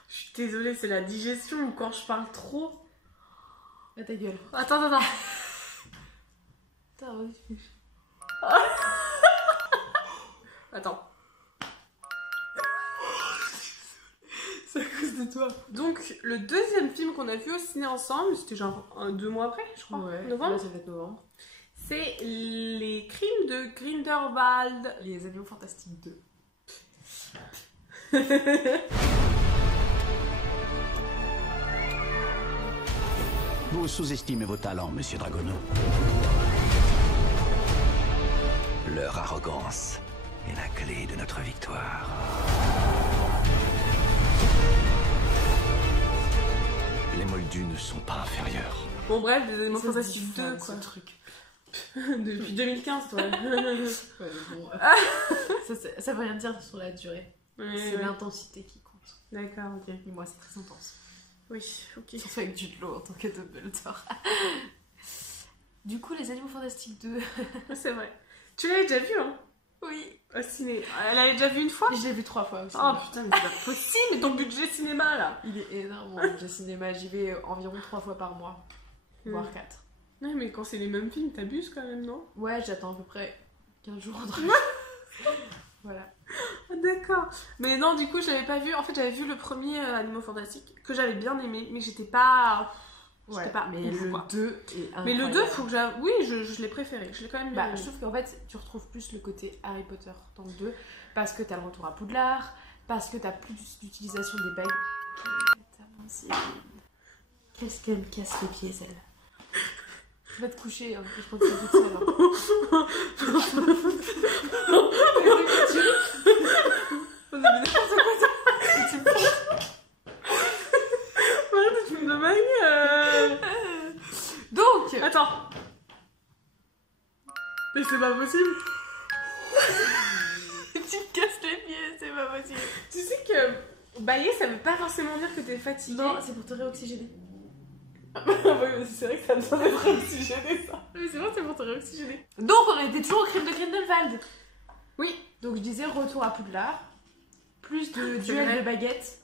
Je suis désolée, c'est la digestion ou quand je parle trop. À ta gueule. Attends. Putain, vas-y. Attends. C'est à cause de toi. Donc, le deuxième film qu'on a vu au ciné ensemble, c'était genre 2 mois après, je crois. Ouais, novembre. là, ça va être novembre. C'est Les Crimes de Grindelwald. Les Animaux Fantastiques 2. Vous sous-estimez vos talents, monsieur Dragono. Leur arrogance est la clé de notre victoire. Les Moldus ne sont pas inférieurs. Bon bref, Les Animaux Fantastiques 2 quoi. Ce truc. Depuis 2015 toi. Ouais, bon, ça veut rien dire sur la durée. C'est l'intensité qui compte. D'accord, ok. Et moi c'est très intense. Oui, ok. Surtout avec Jude Law en tant que Dumbledore. Du coup, Les Animaux Fantastiques 2. C'est vrai. Tu l'avais déjà vu, hein? Oui. Au ciné. Elle l'avait déjà vu une fois? Je l'ai vu 3 fois aussi. Oh putain, mais c'est pas possible, mais ton budget cinéma là! Il est énorme, mon budget cinéma. J'y vais environ 3 fois par mois. Voire 4. Ouais, mais quand c'est les mêmes films, t'abuses quand même, non? Ouais, j'attends à peu près 15 jours entre Voilà. D'accord. Mais non, du coup, je l'avais pas vu. En fait, j'avais vu le premier Animaux Fantastiques que j'avais bien aimé, mais j'étais pas. Ouais, pas mais ouf, le quoi. 2 est incroyable. Mais le 2, faut que j'avoue. Oui, je l'ai préféré. Je l'ai quand même bien aimé. Je trouve qu'en fait, tu retrouves plus le côté Harry Potter dans le 2 parce que t'as le retour à Poudlard, parce que t'as plus d'utilisation des bagues. Qu'est-ce qu'elle me casse les pieds, celle? Je vais te coucher, hein, je pense que c'est toute seule. Tu me demandes. Donc, attends. Mais c'est pas possible. Tu me casses les pieds, c'est pas possible. Tu sais que bailler, ça veut pas forcément dire que t'es fatigué. Non, c'est pour te réoxygéner. Oui, c'est vrai que ça me besoin d'être réoxygéné, ça. Oui, c'est vrai, c'est pour te réoxygéner. Donc, on était toujours au crime de Grindelwald. Oui. Donc, je disais retour à Poudlard, plus de duels de baguettes.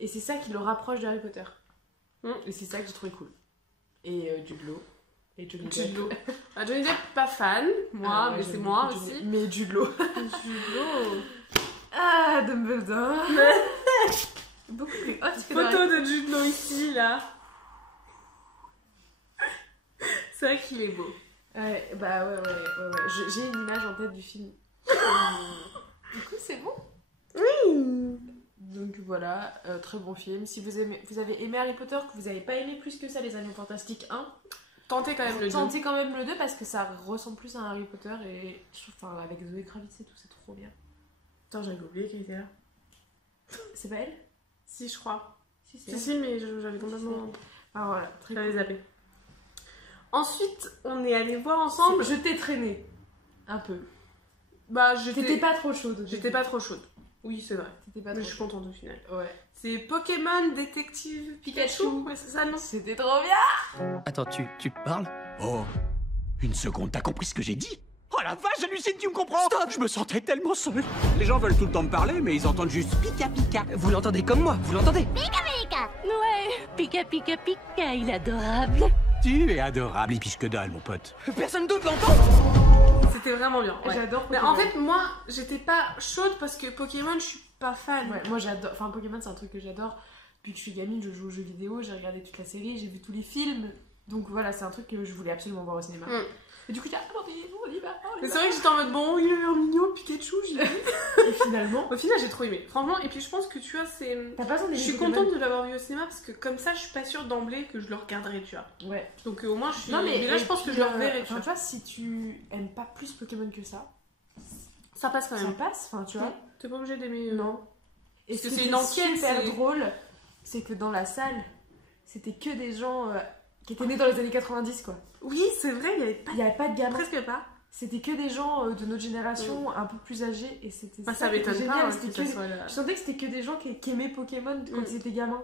Et c'est ça qui le rapproche de Harry Potter. Et c'est ça que j'ai trouvé cool. Et Jude Law. Et Johnny Depp. Jude Law. Ah, Johnny Depp, pas fan. Moi, mais c'est moi aussi. Mais Jude Law. Jude Law. Ah, Dumbledore. Beaucoup plus hot que Photo de Jude Law ici, là. C'est vrai qu'il est beau. Ouais, bah ouais. J'ai une image en tête du film. Du coup, c'est bon. Oui. Donc voilà, très bon film. Si vous avez aimé Harry Potter, que vous n'avez pas aimé plus que ça Les Animaux Fantastiques 1, tentez quand même le 2. Tentez quand même le 2 parce que ça ressemble plus à un Harry Potter et je trouve, enfin, avec Zoé Kravitz et tout, c'est trop bien. Attends, j'avais oublié qu'elle était là. C'est pas elle? Si, je crois. Si, mais j'avais complètement. Ah voilà, très j'avais cool. zappé. Ensuite, on est allé voir ensemble. Je t'ai traîné. Un peu. Bah, t'étais pas trop chaude. J'étais pas trop chaude. Oui, c'est vrai. T'étais pas mais trop je suis contente au final. Ouais. C'est Pokémon Détective Pikachu. Ouais, c'est ça, non? C'était trop bien. Attends, tu parles? Oh, une seconde, t'as compris ce que j'ai dit? Oh la vache, Lucine, tu me comprends? Stop, je me sentais tellement seul. Les gens veulent tout le temps me parler, mais ils entendent juste pika pika. Vous l'entendez comme moi, vous l'entendez? Pika pika. Ouais, pika pika pika, il est adorable. Tu es adorable, et puis que dalle, mon pote. Personne d'autre l'entend? C'était vraiment bien. Ouais. J'adore Mais Pokémon. en fait, moi, j'étais pas chaude parce que Pokémon, je suis pas fan. Ouais, moi j'adore. Enfin, Pokémon, c'est un truc que j'adore. Depuis que je suis gamine, je joue aux jeux vidéo, j'ai regardé toute la série, j'ai vu tous les films. Donc voilà, c'est un truc que je voulais absolument voir au cinéma. Et du coup, j'ai dit, on y va. Mais c'est vrai que j'étais en mode, bon, il a l'air mignon, Pikachu, j'y vais. Et finalement. Au final, j'ai trop aimé. Franchement, et puis je pense que tu vois, c'est. T'as pas besoin Je suis Pokémon. contente de l'avoir vu au cinéma parce que comme ça, je suis pas sûre d'emblée que je le regarderai, tu vois. Ouais. Donc au moins, je suis. Non, mais là, je pense que je le reverrai, tu enfin, vois. tu vois, si tu aimes pas plus Pokémon que ça, Ça passe quand même. ça passe, enfin, tu vois. T'es pas obligé d'aimer. Non. Et Parce que ce c'est qui une était enquête, super c'est- drôle, c'est que dans la salle, c'était que des gens qui étaient nés dans les années 90, quoi. Oui, c'est vrai, il y avait pas de gamins. Presque pas. C'était que des gens de notre génération, un peu plus âgés, et c'était Bah, ça ça qui était m'étonne pas, génial. hein, C'était que ça que- soit là. Je sentais que c'était que des gens qui aimaient Pokémon quand ils étaient gamins.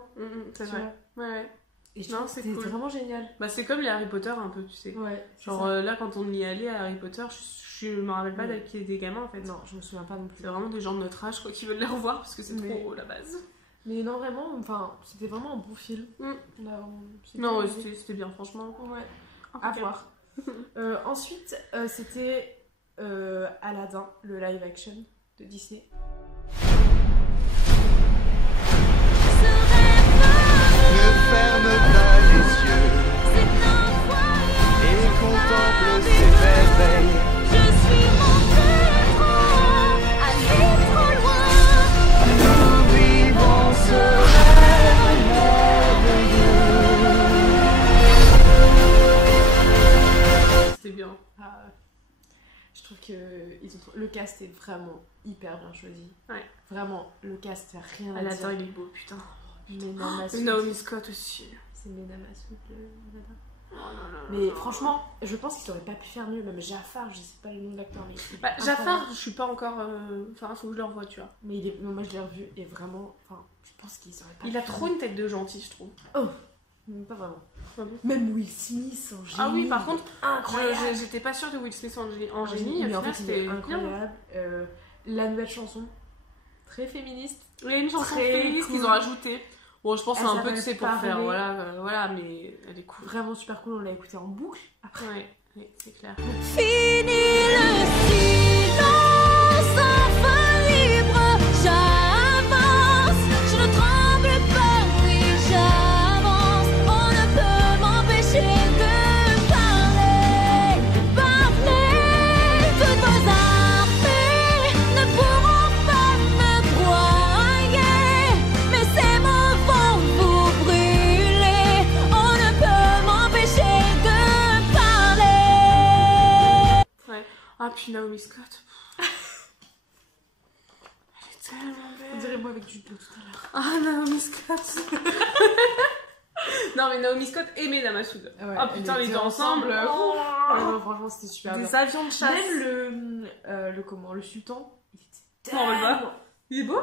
C'est Tu vrai. vois. Ouais. Et je Non, trouve que c'est c'était cool. vraiment génial. Bah, c'est comme les Harry Potter un peu, tu sais. Ouais. c'est Genre ça. là, quand on y allait à Harry Potter, je me rappelle pas qu'il y ait des gamins en fait. Non, je me souviens pas non plus. C'est vraiment des gens de notre âge quoi, qui veulent les revoir parce que c'est Mais- trop la base. Mais non, vraiment, enfin, c'était vraiment un bon film. On a- Non, ouais, c'était bien, franchement. Ouais. En À tout cas. voir. Ensuite, c'était Aladdin, le live action de Disney. Ne ferme pas les yeux et contemple ces merveilles. Je suis monté trop, allé trop loin. Nous vivons ce rêve merveilleux. C'était bien. Je trouve que le cast est vraiment hyper bien choisi. Ouais. Vraiment, le cast, y a rien à Aladdin, dire. il est beau, putain. Naomi Naomi Scott aussi. C'est Massoud, Aladdin. Oh là là. Mais franchement, je pense qu'ils auraient pas pu faire mieux. Même Jafar, je sais pas le nom de l'acteur, mais Bah, Jafar, je suis pas encore. Enfin, faut que je le revoie, tu vois. Mais moi, je l'ai revu et vraiment, enfin, je pense qu'ils auraient pas. Il a trop une tête de gentil, je trouve. Oh, pas vraiment. Même Will Smith en génie. Ah oui, par contre, incroyable. J'étais pas sûre de Will Smith en génie. Mais Au en final, fait, il c'était est incroyable. La nouvelle chanson, très féministe. Il y a une chanson Très féministe cool. qu'ils ont rajoutée. Bon, je pense que c'est un peu s'appelle tu sais pour Parler. faire, voilà, mais elle est cool. Vraiment super cool, on l'a écoutée en boucle. Après, ouais, c'est clair. Fini le silence, enfin libre, j'avance, je ne tremble pas, oui j'avance, on ne peut m'empêcher de parler, toutes vos armées ne pourront pas me broyer, mais ces mots vont vous brûler, on ne peut m'empêcher de parler. Ouais. Ah, puis Naomi Scott. Elle est tellement belle. on dirait moi avec du tout à l'heure. Ah, Naomi Scott. Non, mais Naomi Scott et Mesdames Massoud. Ouais, oh putain, ils étaient ensemble. Oh. Ouais, non, franchement, c'était super Des bien. avions de chasse. Même le sultan, il était Je m'en rappelle tellement... pas. Il est beau?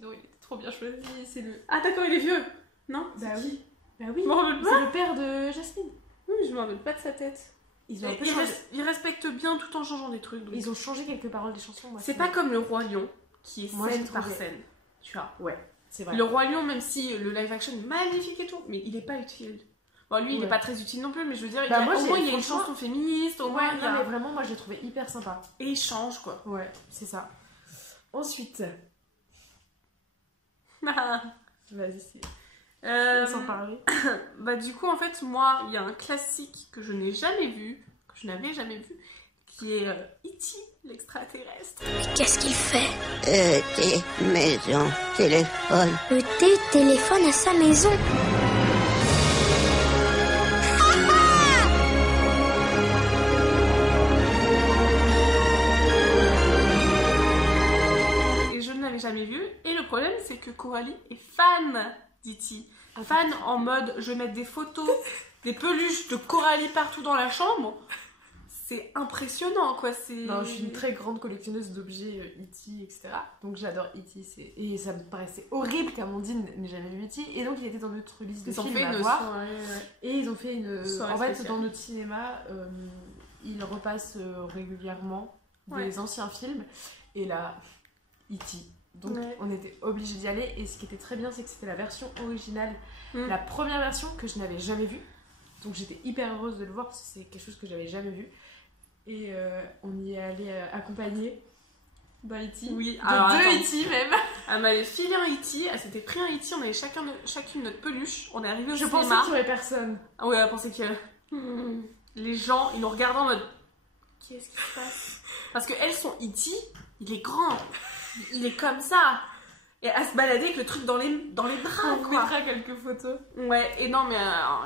Non, il était trop bien choisi, c'est le... Ah d'accord, il est vieux. Non? Bah oui. Bah oui. Je m'en rappelle pas. C'est le père de Jasmine. Oui, mais je me rappelle pas de sa tête. Ils ont un peu Ils changé. ils respectent bien tout en changeant des trucs. donc. Ils ont changé quelques paroles des chansons. Moi, C'est pas comme le Roi Lion, qui est Moi, scène j'ai par trouvé- scène. Tu vois. Ouais, c'est vrai. Le Roi Lion, même si le live action est magnifique et tout, mais il est pas utile. Bon, lui, il est Ouais. pas très utile non plus, mais je veux dire, Bah, il y a, moi, au moins, il y a une franchement- chanson féministe, au Ouais, moins, il y non, a... mais vraiment, moi, je l'ai trouvé hyper sympa. Et il change, quoi. Ouais, c'est ça. Ensuite... Vas-y, c'est... Sans parler. Bah du coup en fait moi il y a un classique que je n'ai jamais vu, que je n'avais jamais vu, qui est E.T. l'extraterrestre. Qu'est-ce qu'il fait? Maison, téléphone. E.T. téléphone à sa maison. Et je ne l'avais jamais vu. Et le problème c'est que Coralie est fan d'E.T. Fan en mode je vais mettre des photos, des peluches de Coralie partout dans la chambre. C'est impressionnant quoi. Non, je suis une très grande collectionneuse d'objets E.T., etc. Donc j'adore E.T. Et ça me paraissait horrible qu'Amandine n'ait jamais vu E.T. Et donc il était dans notre liste de Ils ont films fait à une voir. soirée, ouais. Et ils ont fait une... Soirée En fait, spéciale. dans notre cinéma, ils repassent régulièrement des Ouais. anciens films. Et là, E.T. Donc Ouais. on était obligés d'y aller. Et ce qui était très bien, c'est que c'était la version originale. Mm. La première version que je n'avais jamais vue. Donc j'étais hyper heureuse de le voir parce que c'est quelque chose que j'avais jamais vu. Et on y est allé accompagner dans E.T. Oui, de alors, deux attends. E.T. même. Elle m'avait filé un E.T., elle s'était pris un E.T., on avait chacune notre peluche, on est arrivé au Je cinéma. pensais qu'il y aurait personne. Ah ouais, elle pensait que... Les gens, ils nous regardaient en mode... Qu'est-ce qui se passe? Parce que elles sont E.T., il est grand, il est comme ça. Et à se balader avec le truc dans les bras, On quoi. mettra quelques photos. Ouais, et non, mais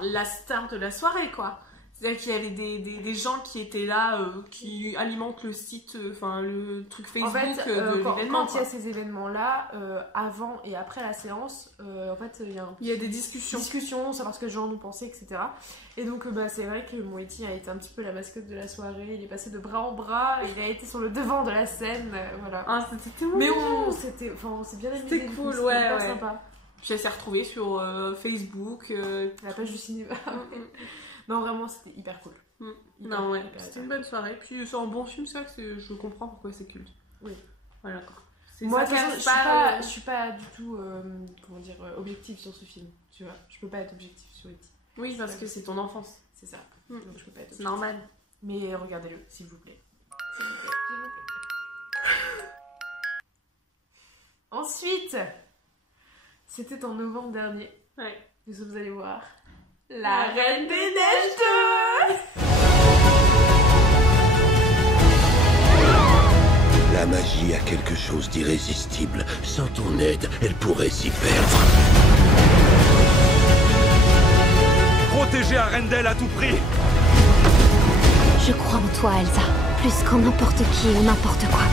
la star de la soirée, quoi. C'est-à-dire qu'il y avait des gens qui étaient là, qui alimentent le site, enfin le truc Facebook En fait, de l'événement. quand il y a ces événements-là, avant et après la séance, en fait, il y a des discussions. Savoir ce que les gens nous pensaient, etc. Et donc, bah, c'est vrai que mon E.T. a été un petit peu la mascotte de la soirée. Il est passé de bras en bras, il a été sur le devant de la scène, voilà. Ah, c'était tellement Mais bien. on s'est bien amusé. C'était cool, ouais, hyper ouais. sympa. Puis elle s'est retrouvée sur Facebook. La page du cinéma. Non, vraiment, c'était hyper cool. Non, ouais, hyper, c'était une bonne soirée. Puis c'est un bon film, ça, je comprends pourquoi c'est culte. Oui. Voilà, quoi. Moi, ça de toute façon, casse je suis pas du tout, comment dire, objective sur ce film. Tu vois, je peux pas être objective sur E.T. Oui, parce que c'est ton enfance. C'est ça. Donc je peux pas être. C'est normal. Mais regardez-le, s'il vous plaît. S'il vous plaît. Ensuite, c'était en novembre dernier. Ouais. Nous sommes allés voir La Reine des Neiges 2. La magie a quelque chose d'irrésistible. Sans ton aide, elle pourrait s'y perdre. Protégez Arendelle à tout prix. Je crois en toi, Elsa. Plus qu'en n'importe qui ou n'importe quoi.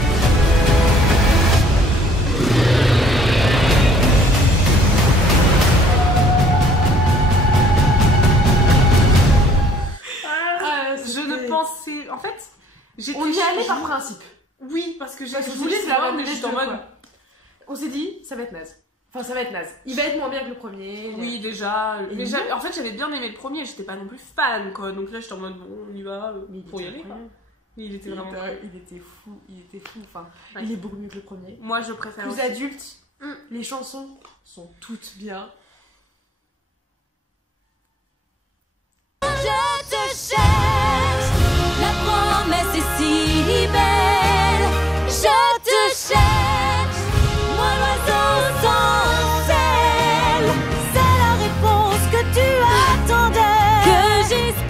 Je ne pensais... En fait, j'étais... On y allait par principe. Oui, parce que je Parce que voulais c'est la voir, Reine mais des j'étais en Neiges, mode... quoi. On s'est dit, ça va être naze. Enfin, ça va être naze. Il va être moins bien que le premier. Oui, déjà. Et Mais non. en fait, j'avais bien aimé le premier, j'étais pas non plus fan, quoi. Donc là, j'étais en mode, bon, on y va pour y aller, quoi. Il était vraiment... Il était fou, Enfin, Ouais. il est beaucoup mieux que le premier. Moi, je préfère Plus aussi. adulte, les chansons sont toutes bien. Je te cherche, la promesse est si belle. Je te cherche, moi l'oiseau sans aile. C'est la réponse que tu attendais, que j'espérais. Tu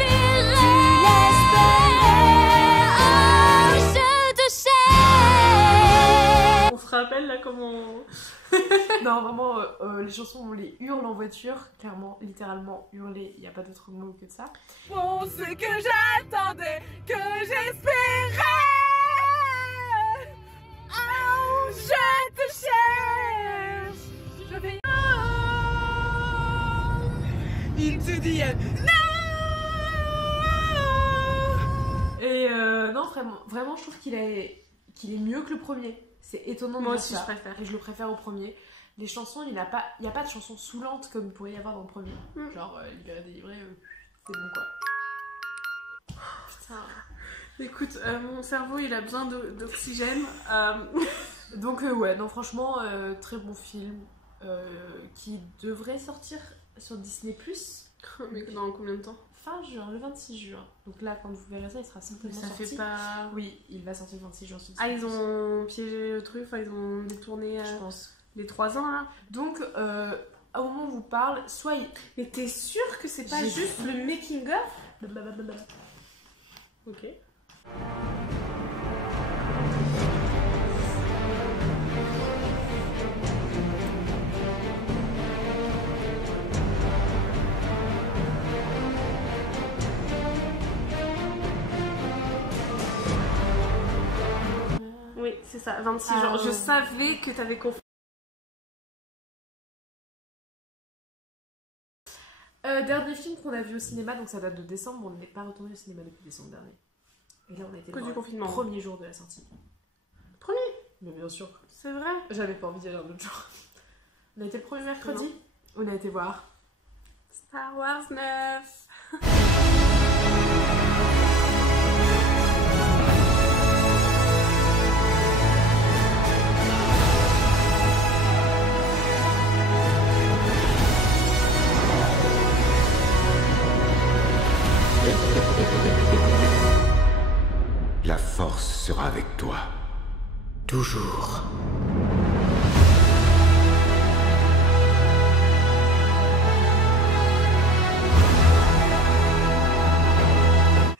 l'espérais, oh, je te cherche. On se rappelle, là, comment... Non, vraiment, les chansons, on les hurle en voiture. Clairement, littéralement, hurler, il n'y a pas d'autre mot que ça. Bon, ce que j'attendais, que j'espérais. Oh, je te cherche. Je vais. Into the end. Et non, vraiment, je trouve qu'il est mieux que le premier. C'est étonnant de Moi dire aussi, ça. je préfère. Et je le préfère au premier. Les chansons, il n'y a pas de chansons saoulantes comme il pourrait y avoir dans le premier. Genre, libéré, délivré, c'est bon quoi. Putain. Écoute, mon cerveau, il a besoin d'oxygène. Donc, ouais, non, franchement, très bon film qui devrait sortir sur Disney+. Mais dans combien de temps? Fin juin, le 26 juin. Donc là, quand vous verrez ça, il sera certainement Ça sorti. fait pas... Oui, il va sortir le 26 juin. Ah, ils ont piégé le truc, enfin, ils ont détourné je pense. Les 3 ans, là. Donc, au moment où on vous parle, soit il... Mais t'es sûr que c'est pas juste le making-of? Ok. Oui, c'est ça, 26 jours. Je savais que t'avais confié. Dernier film qu'on a vu au cinéma, donc ça date de décembre, on n'est pas retourné au cinéma depuis décembre dernier. Et là on a été du confinement. le premier jour de la sortie. Premier? Mais bien sûr. C'est vrai? J'avais pas envie d'y aller un autre jour. On a été le premier mercredi, on a été voir Star Wars 9. La force sera avec toi. Toujours.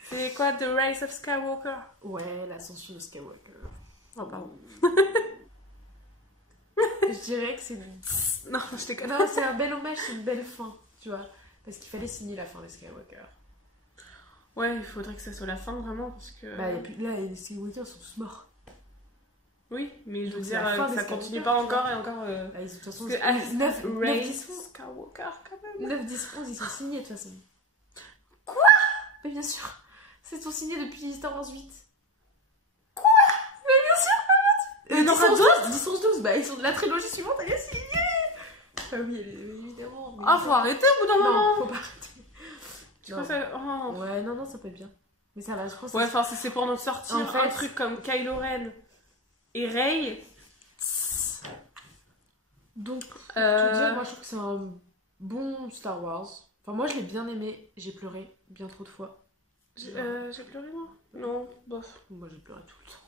C'est quoi, The Rise of Skywalker? Ouais, l'ascension de Skywalker. Oh, pardon. Je dirais que c'est... Non, je te connais. Non, c'est un bel hommage, c'est une belle fin, tu vois. Parce qu'il fallait signer la fin des Skywalker. Ouais, il faudrait que ça soit la fin, vraiment, parce que... Bah, et puis là, les Skywalker sont tous morts. Oui, mais je veux Donc, dire, c'est la fin ça des continue Skywalker, pas tu encore vois. et encore... Bah, ils, de toute façon, parce que 9, Rise Skywalker, quand même. 9, 10, 11, ils sont signés, de toute façon. Quoi? Mais bien sûr. Ils sont signés depuis Star Wars 8. Quoi? Mais bien sûr, Et non, 10, 11, 12, 10, 11, 12, bah ils sont de la trilogie suivante, elle est signée. Ah oui, évidemment. Mais... Ah, faut arrêter au bout d'un moment. Non, faut pas arrêter. Je préfère... Oh. Ouais, non, ça peut être bien. Mais ça va, je pense. Ouais, enfin, si c'est pour nous sortir En fait, un truc comme Kylo Ren et Rey... Donc, pour te dire, moi je trouve que c'est un bon Star Wars. Enfin, moi, je l'ai bien aimé. J'ai pleuré bien trop de fois. J'ai pleuré, moi? Non, bof. Moi, j'ai pleuré tout le temps.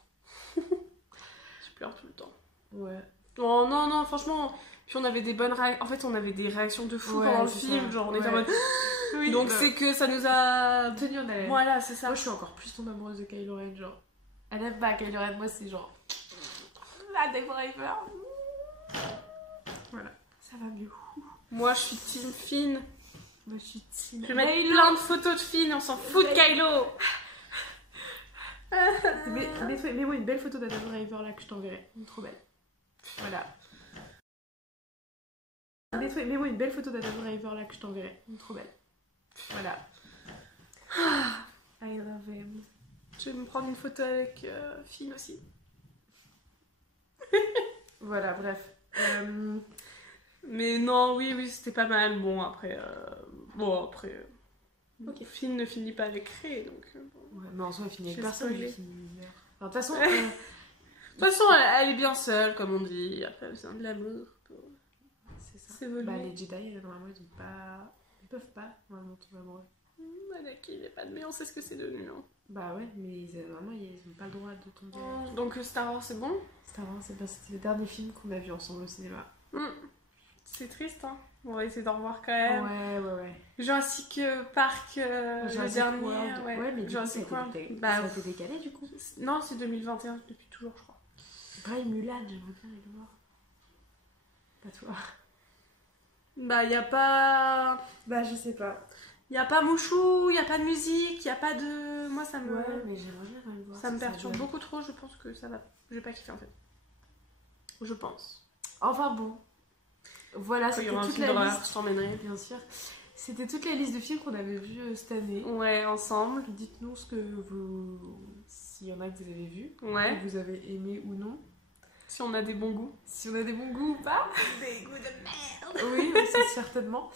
Je pleure tout le temps. Ouais. Oh non, non, franchement. Puis on avait des bonnes réactions. En fait, on avait des réactions de fou pendant le film. Ça. Genre, on était en mode. Oui, donc c'est que ça nous a tenu en haleine. Voilà, c'est ça. Moi, je suis encore plus tombée amoureuse de Kylo Ren. Genre, elle aime pas Kylo Ren. Moi, c'est genre. La Dave Driver. Voilà, ça va mieux. Moi, je suis team Finn. Moi, je suis team. Je vais mettre plein de photos de Finn. On s'en fout de Kylo. Mets-moi une belle photo d'Adam Driver là que je t'enverrai. Trop belle. Voilà. Mets-moi une belle photo d'Adam Driver là que je t'enverrai. Trop belle. Voilà. I love him. Je vais me prendre une photo avec Finn aussi. Voilà, bref. Mais non, oui, c'était pas mal. Bon, après. Ok. Finn ne finit pas avec Rey, donc. Ouais, mais en soi, elle finit avec personne. De toute façon, elle est bien seule, comme on dit. Après, elle vient de l'amour. C'est ça. C'est voulu. Bah, les Jedi, normalement, ils peuvent pas vraiment tomber amoureux. Anakin n'est pas de mais on sait ce que c'est devenu. Hein. Bah ouais, mais normalement, ils n'ont pas le droit de tomber. Donc, Star Wars, c'est bon? Star Wars, c'était le dernier film qu'on a vu ensemble au cinéma. C'est triste, hein. On va essayer d'en revoir quand même. Ouais. Jurassic Park, le dernier. Ouais, mais Jurassic World. Ça a été décalé du coup. Non, c'est 2021 depuis toujours, je crois. Pareil, Mulan, j'aimerais bien aller le voir. Pas toi. Bah, y a pas. Bah, je sais pas. Y a pas Mouchou, y a pas de musique, y a pas de. Moi, ça me. Ouais, mais j'aimerais bien quand même voir. Ça me perturbe beaucoup trop, je pense que ça va. Je vais pas kiffer en fait. Je pense. Enfin bon. Voilà, c'était toute la liste. Je t'emmènerai. Bien sûr. C'était toute la liste de films qu'on avait vus cette année. Ouais, ensemble. Dites-nous ce que vous... S'il y en a que vous avez vu. Ouais. Que vous avez aimé ou non. Si on a des bons goûts. Si on a des bons goûts ou pas. Des goûts de merde. Oui, c'est certainement.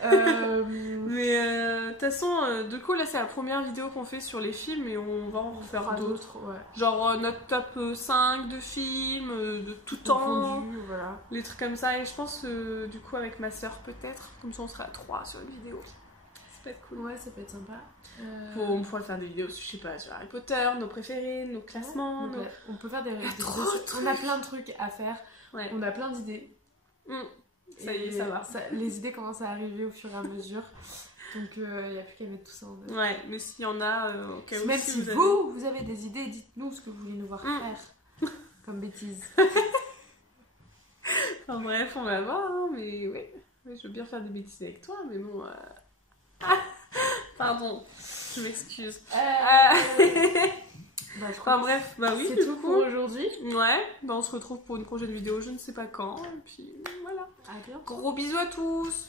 Mais de toute façon, du coup, là, c'est la première vidéo qu'on fait sur les films et on va en refaire d'autres. Ouais. Genre notre top 5 de films, de tout temps. Voilà. Les trucs comme ça. Et je pense, du coup, avec ma soeur, peut-être. Comme ça, on sera à 3 sur une vidéo. Ça peut être cool. Ouais, ça peut être sympa. On pourrait faire des vidéos, je sais pas, sur Harry Potter, nos préférés, nos classements. Ouais, on peut faire des on a plein de trucs à faire. Ouais. On a plein d'idées. Ça y est, ça va. Les idées commencent à arriver au fur et à mesure. Donc il n'y a plus qu'à mettre tout ça en œuvre. Ouais, mais s'il y en a, au cas où. Même si vous avez des idées, dites-nous ce que vous voulez nous voir faire. Comme bêtises. Enfin bref, on va voir, hein, mais oui. Je veux bien faire des bêtises avec toi, mais bon. Pardon, je m'excuse. Enfin bref, bah oui, c'est tout pour aujourd'hui. Ouais, bah on se retrouve pour une prochaine vidéo, je ne sais pas quand. Et puis voilà. À bientôt. Gros bisous à tous.